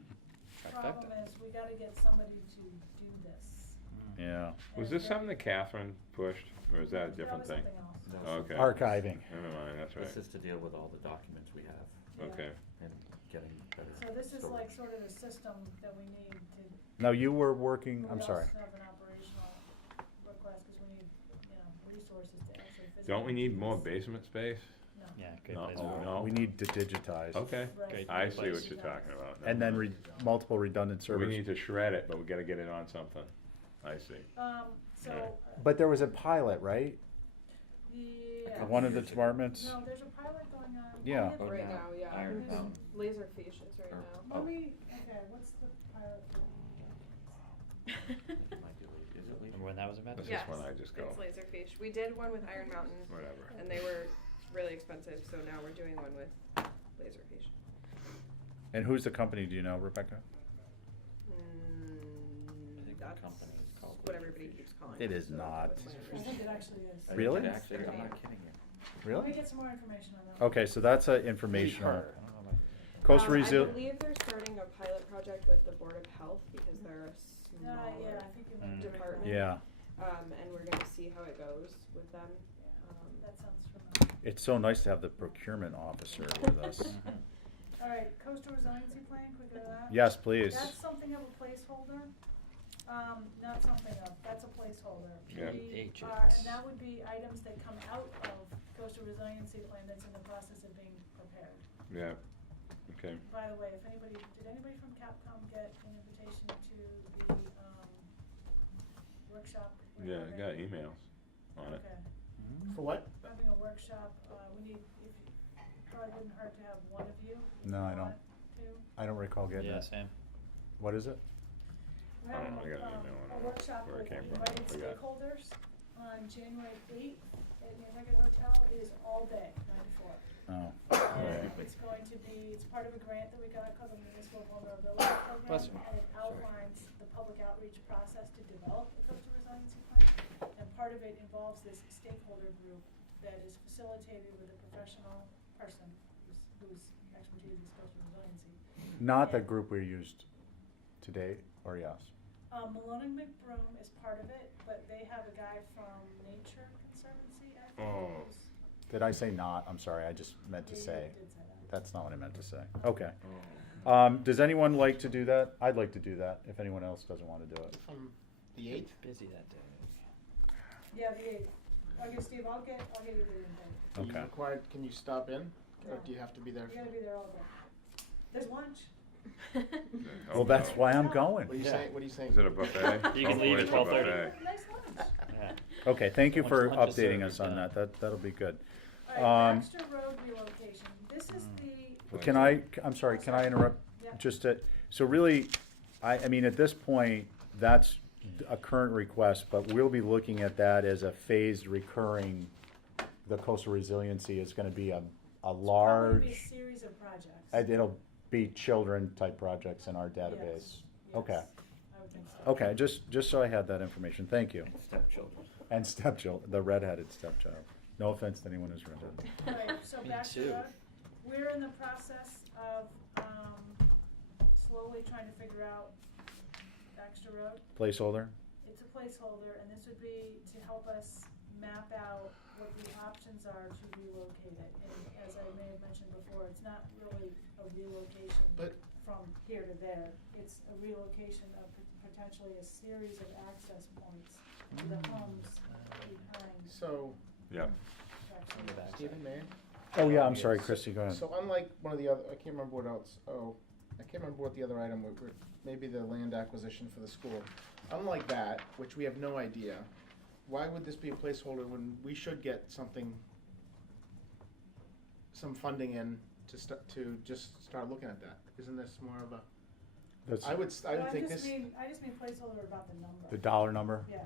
problem Trifecta. is we gotta get somebody to do this. Yeah. Was this something that Catherine pushed, or is that a different was thing? something else. No, Okay. Archiving. Never mind, that's This right. is to deal with all the documents we have Yeah. Okay. and getting better So this is like storage. sort of the system that we need to. Now, you were working, we I'm sorry. also have an operational request, cause we need, resources to actually physically. Don't we need do more this. basement space? No. Yeah, good No. place Oh, for it. no. We need to digitize. Okay, Right. Great. I see place. what you're talking about. And then Never mind. multiple redundant We servers. need to shred it, but we gotta get it on something. I see. So, Right. But there was a pilot, right? yeah. One of the departments? No, there's a pilot going on. Yeah. Oh, Right now, now, yeah. Iron There's Mountain. laser facials right Or- now. Let me, okay, what's the pilot for? I think it might be is it legal? Remember when that was invented? This Yes, is when I just go, It's laser face. We did one with Iron Mountain, whatever. and they were really expensive, so now we're doing one with laser face. And who's the company, do you know, Rebecca? I think the That's company is called what Laser everybody Fish. keeps calling It it. is so not. that's my I understanding. think it actually is. I think Really? it actually, I'm Okay. not kidding you. Let me Really? get some more information on that. Okay, so that's a informational. I don't know about- Coastal I Resil, believe they're starting a pilot project with the Board of Health because they're a smaller Yeah, I think you might be right. department. yeah, And we're gonna see how it goes with them. That sounds familiar. it's so nice to have the procurement officer with us. All right, coastal resiliency plan, can we go to that? Yes, please. That's something of a placeholder, not something of, that's a placeholder. Yeah. We H are- is. And that would be items that come out of coastal resiliency plan that's in the process of being prepared. Yeah, okay. By the way, if anybody, did anybody from Capcom get an invitation to the, workshop? Yeah, I got emails on it. Okay, For what? having a workshop, we need, probably wouldn't hurt to have one of you. if No, you I don't. want to. I don't recall getting Yeah, it. same. What is it? We're I don't having know, I got an email, I a don't know workshop where it with came from, invited I forgot. stakeholders on January 8th at Nantucket Hotel. It is all day, 9 to 4. Oh, And it's going to be, it's part of a grant that we got called the Municipal Vulnerability Program. Bless you. And it outlines the public outreach process to develop a coastal resiliency plan. And part of it involves this stakeholder group that is facilitated with a professional person whose expertise is coastal resiliency. not the group we used today, or yes? Malone and McBroom is part of it, but they have a guy from Nature Conservancy, I think. Oh. who's- Did I say not? I'm sorry, I just meant to Yeah, you say. did say that. That's not what I meant to say. Okay. Oh. Does anyone like to do that? I'd like to do that, if anyone else doesn't want to do it. From the 8th? Busy that day. Yeah, the 8th. Okay, Steve, I'll get you the invite. Are you Okay. required, can you stop in? Or No. do you have to be there? You gotta be there all day. There's lunch. Well, that's why I'm going. What are you Yeah. saying, what are you saying? Is it a buffet? You can leave at Hopefully it's a 12:30. buffet. Nice lunch. Yeah. Okay, thank you for Lunch is updating served, us on yeah. that. That'll be good. All right, Um, Baxter Road relocation. I'm sorry, can I interrupt? Yeah. Just to, so really, I mean, at this point, that's a current request, but we'll be looking at that as a phased recurring, the coastal resiliency is gonna be a Probably large, be a series of projects. it'll be children type projects in our database. Yes, Okay, yes, I would think so. okay, just so I had that information, thank you. Stepchildren. And stepchild, the redheaded stepchild. No offense to anyone who's redheaded. Right, so Me back to too. road, we're in the process of, slowly trying to figure out Baxter Road. Placeholder? It's a placeholder, and this would be to help us map out what the options are to relocate it. And as I may have mentioned before, it's not really a relocation But- from here to there. It's a relocation of potentially a series of access points to the homes behind So, Yeah. Baxter Road. Stephen, Mayor? Oh, yeah, I'm sorry, Christie, go ahead. So unlike one of the other, I can't remember what else, I can't remember what the other item, maybe the land acquisition for the school. Unlike that, which we have no idea, why would this be a placeholder when we should get something, some funding in to just start looking at that? Isn't this more of a, That's I would think this, I just mean placeholder about the number. the dollar number? Yeah.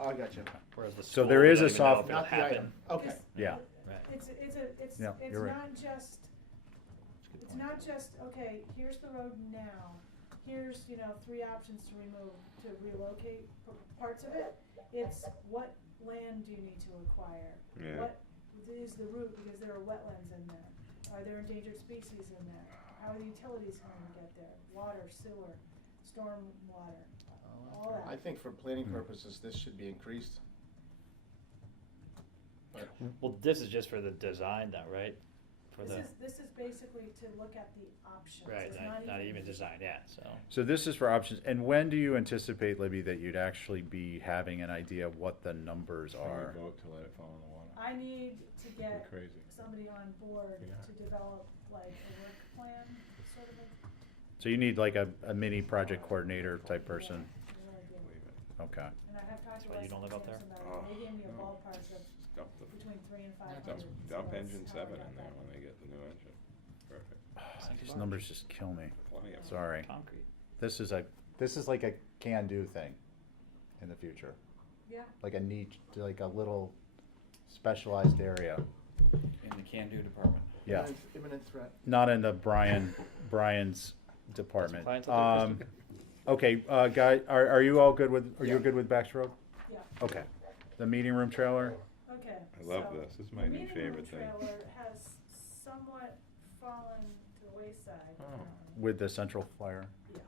oh, I got you. Whereas the So school, there we is don't a even know soft- if it'll Not the happen. item, okay. It's- Yeah. Right. It's Yeah, you're right. not just, it's not just, okay, here's the road now, here's, 3 options to remove, to relocate parts of it. It's what land do you need to acquire? Yeah. What is the route, because there are wetlands in there? Are there endangered species in there? How are the utilities going to get there? Water, sewer, storm water, all that. I think for planning purposes, this should be increased. But Well, this is just for the design though, right? For the, This is basically to look at the options. right, It's not even design yet, so. So this is for options, and when do you anticipate, Libby, that you'd actually be having an idea of what the numbers are? Vote to let it fall in the water. I need to get Go crazy. somebody on board Yeah. to develop like a work plan, sort of a. So you need like a mini project coordinator type person? Yeah, I really do. Leave it. Okay. And I have talked to Why, you Wes don't live up there? Sampson about it. They gave me a Oh, no. ballpark of Dump the, between 3 and 500. dump, so dump that's engine how I 7 got in there that. when they get the new engine. Perfect. These numbers just kill me. Plenty of them. Sorry. Concrete. This is like a can-do thing in the future. Yeah. Like a niche, like a little specialized area. In the can-do department. Yeah, Imminent threat. not in the Brian's department. Clients out there, Okay, guy, are you all good with, are you Yeah. good with Baxter Road? Yeah, Okay. The meeting room trailer? okay. I love so this. This is my the new meeting room favorite thing. trailer has somewhat fallen to the wayside. Oh. apparently. With the central flyer? Yeah.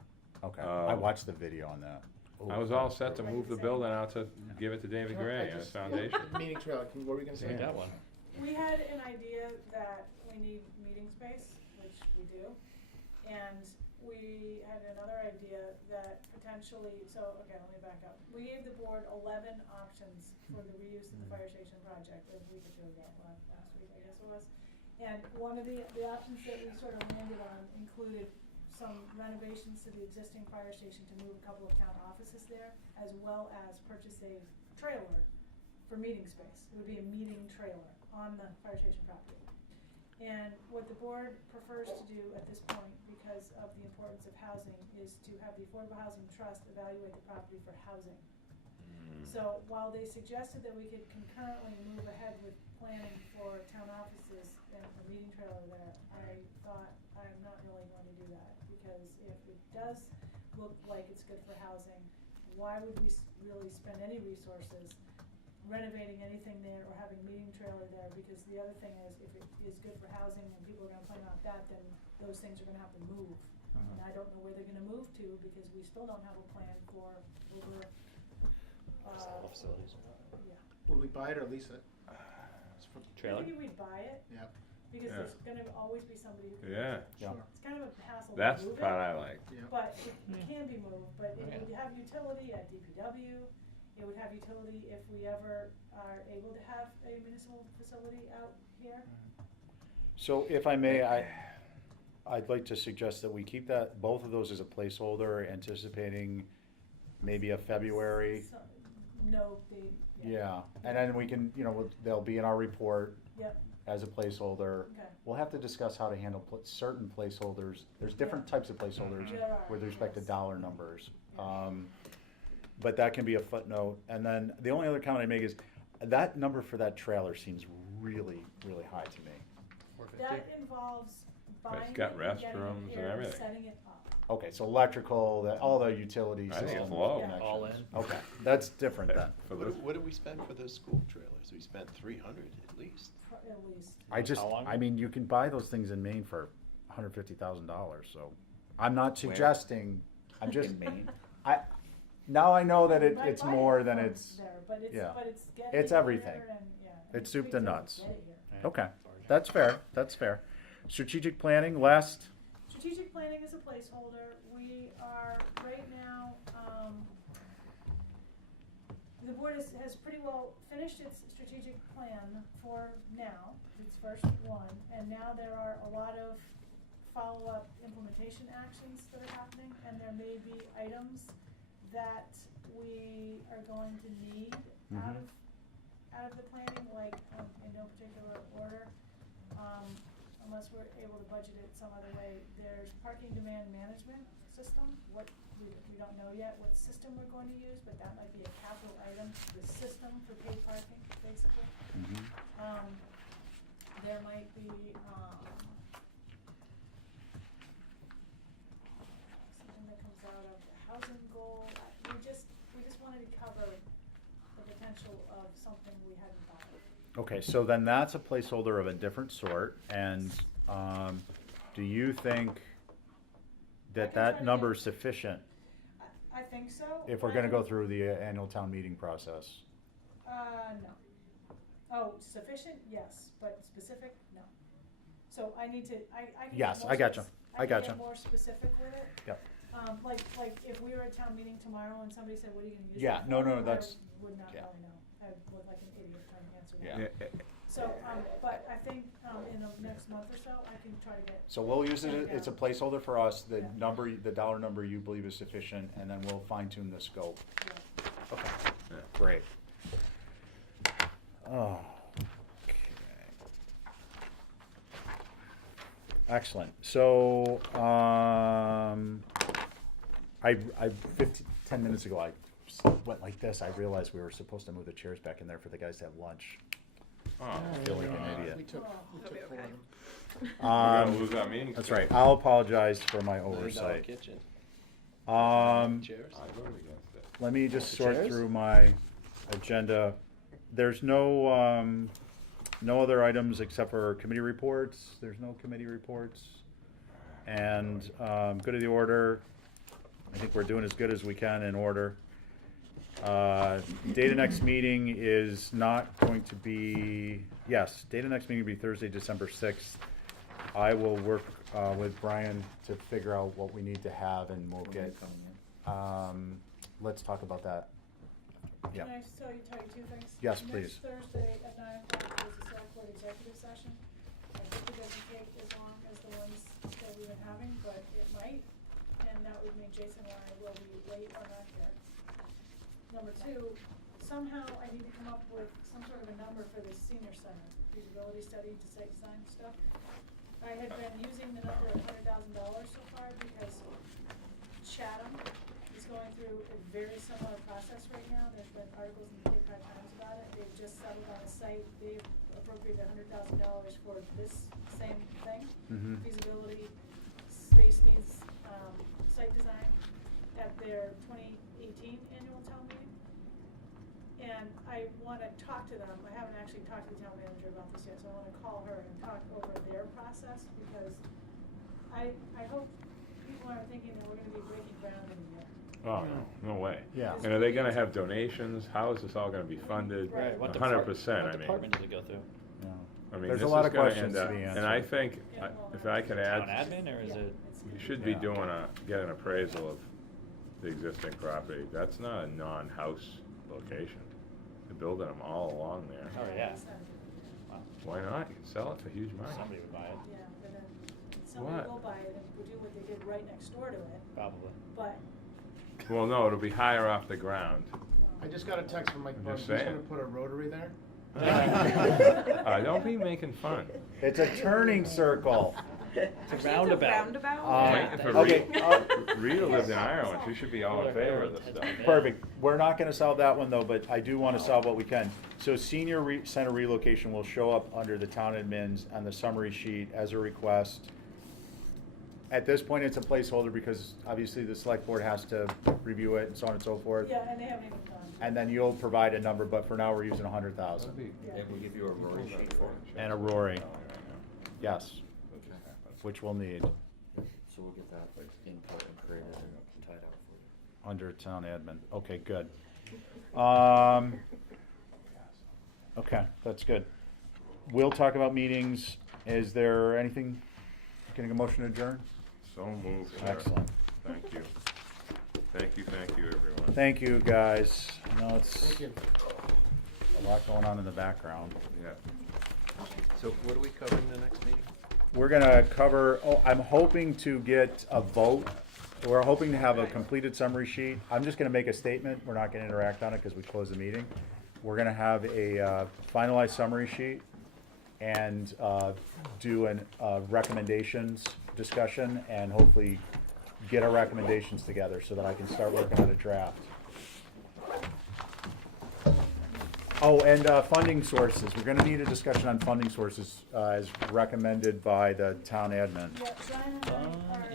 Okay, I Oh. watched the video on that. I was all set to move the building out to give it to David Can I Gray as just- foundation. Meeting trailer, what were we gonna say? We got one. We had an idea that we need meeting space, which we do, and we had another idea that potentially, so, okay, let me back up. We gave the board 11 options for the reuse of the fire station project a week or two ago, last week, I guess it was. And one of the options that we sort of landed on included some renovations to the existing fire station to move a couple of town offices there, as well as purchase a trailer for meeting space. It would be a meeting trailer on the fire station property. And what the board prefers to do at this point, because of the importance of housing, is to have the Affordable Housing Trust evaluate the property for housing. So while they suggested that we could concurrently move ahead with planning for town offices and a meeting trailer there, I thought I'm not really going to do that, because if it does look like it's good for housing, why would we really spend any resources renovating anything there or having meeting trailer there? Because the other thing is, if it is good for housing and people are gonna plan on that, then those things are gonna have to move. And I don't know where they're gonna move to, because we still don't have a plan for over, All facilities. yeah. Will we buy it or lease it? Trailer? Maybe we'd buy it, Yep, because Yeah. there's gonna always be somebody who can use Yeah, it. Yeah. sure, It's kind of a hassle to that's the move part it, I like. yeah. but it can be moved, but it Yeah. would have utility at DPW. It would have utility if we ever are able to have a municipal facility out here. So if I may, I'd like to suggest that we keep that, both of those as a placeholder, anticipating maybe a February. No, the, Yeah, and then we can, they'll be in our report. Yep, as a placeholder. Okay. We'll have to discuss how to handle certain placeholders. There's different Yeah. types of placeholders There are, with respect to yes. dollar numbers. Yeah. But that can be a footnote. And then the only other comment I make is, that number for that trailer seems really, really high to me. That involves buying it, got getting it restrooms and here, everything. setting it up. Okay, so electrical, all the utility I think system it's low. Yeah. All connections. in. Okay, that's different then. For What, this, what did we spend for those school trailers? We spent 300 at least. At least. I just, How long? I mean, you can buy those things in Maine for $150,000, so I'm not Where? suggesting, I'm just, In Maine? now I know that Might it's buy more it than from it's, there, but it's, yeah. but it's getting It's it here everything. and, yeah, It's and soup to big deal nuts. get it here. Yeah. Okay, that's fair, that's fair. Strategic planning, last, Strategic planning is a placeholder. We are right now, the board has pretty well finished its strategic plan for now, its first one, and now there are a lot of follow-up implementation actions that are happening, and there may be items that we are going to need out Mhm. of the planning, like, in no particular order. Unless we're able to budget it some other way. There's parking demand management system, we don't know yet what system we're going to use, but that might be a capital item, the system for paid parking, basically. There might be, something that comes out of the housing goal. We just wanted to cover the potential of something we hadn't thought of. okay, so then that's a placeholder of a different sort, and, do you think that I can try that to number get- is sufficient I think so. if we're gonna go through the annual town meeting process? No. Oh, sufficient, yes, but specific, no. So I need to, I can. get Yes, more I gotcha. spec- I can gotcha. get more specific with it. Yep. Like if we were at town meeting tomorrow and somebody said, what are you gonna use Yeah, that no, for?" no, that's- I would not yeah. really know. I would look like an idiot trying to answer Yeah. that. So, but I think, in the next month or so, I can try to get. So we'll use it, it's a placeholder for us, the Yeah. number, the dollar number you believe is sufficient, and then we'll fine tune the scope. Yeah. Okay, Yeah. great. Oh, okay. Excellent, so, I 10 minutes ago, I went like this, I realized we were supposed to move the chairs back in there for the guys to have lunch. oh, I feel like an God. idiot. We took It'll be four of okay. them. We're gonna Um, lose our meeting. That's space. right, I'll apologize for my $1 million oversight. kitchen. Chairs? Chairs. I voted against it. Let me just The sort chairs? through my agenda. There's no other items except for committee reports. There's no committee reports. And, good of the order. I think we're doing as good as we can in order. Date of next meeting is not going to be, yes, date of next meeting will be Thursday, December 6th. I will work, with Brian to figure out what we need to have, and we'll When are get, you coming in? let's talk about that. Yeah. Can I just tell you two things? Yes, please. Next Thursday at 9:00 is a select board executive session. I hope it doesn't take as long as the ones that we've been having, but it might, and that would mean Jason and I will be late or not here. Number two, somehow I need to come up with some sort of a number for the senior center, feasibility study to site design stuff. I had been using the number of $100,000 so far because Chatham is going through a very similar process right now. There's been articles in the Cape Cod Times about it. They've just settled on a site. They've appropriated $100,000 for this same thing. Mhm. Feasibility, space needs, site design at their 2018 annual town meeting. And I wanna talk to them. I haven't actually talked to the town manager about this yet, so I wanna call her and talk over their process, because I hope people aren't thinking that we're gonna be breaking ground in a year. Oh, no way. Yeah. And are they gonna have donations? How is this all gonna be funded? Right. What 100%, what I mean. department does it go through? Yeah. I mean, There's this a lot is of gonna questions end to up, be and I answered. think, Yeah, well, if I could Town add, admin, or is Yeah, it? it's you gonna should be- be doing get an appraisal of the existing property. That's not a non-house location. They're building them all along there. Oh, yeah. It's not a good idea. Wow. Why not? You can sell it for huge money. Somebody would buy it, Yeah, but then somebody What? will buy it and will do what they did right next door to it, probably. but, Well, no, it'll be higher off the ground. I just got a text from Mike I'm Buck, just he's gonna saying. put a rotary there. Don't be making fun. It's a turning circle. It's Actually, a roundabout. It's a roundabout. Uh, If okay, Rita lived in Ireland, she should be all in favor of this stuff. Perfect. We're not gonna solve that one though, but I do wanna solve what we can. So senior center relocation will show up under the town admins on the summary sheet as a request. At this point, it's a placeholder because obviously the select board has to review it and so on and so forth. Yeah, and they haven't even done. And then you'll provide a number, but for now, we're using 100,000. And we'll give you a Rory sheet for it. And a Rory. Yes, which we'll need So we'll get that input and created and tied out for you. under town admin. Okay, good. Okay, that's good. We'll talk about meetings. Is there anything, getting a motion to adjourn? So moved, sir. Excellent. Thank you. Thank you, everyone. Thank you, guys. I know it's Thank you. a lot going on in the background. Yeah. So what are we covering the next meeting? We're gonna cover, I'm hoping to get a vote. We're hoping to have a completed summary sheet. I'm just gonna make a statement. We're not gonna interact on it because we closed the meeting. We're gonna have a finalized summary sheet and do an recommendations discussion and hopefully get our recommendations together so that I can start working on a draft. Oh, and funding sources. We're gonna need a discussion on funding sources as recommended by the town admin. Yeah, Brian and I are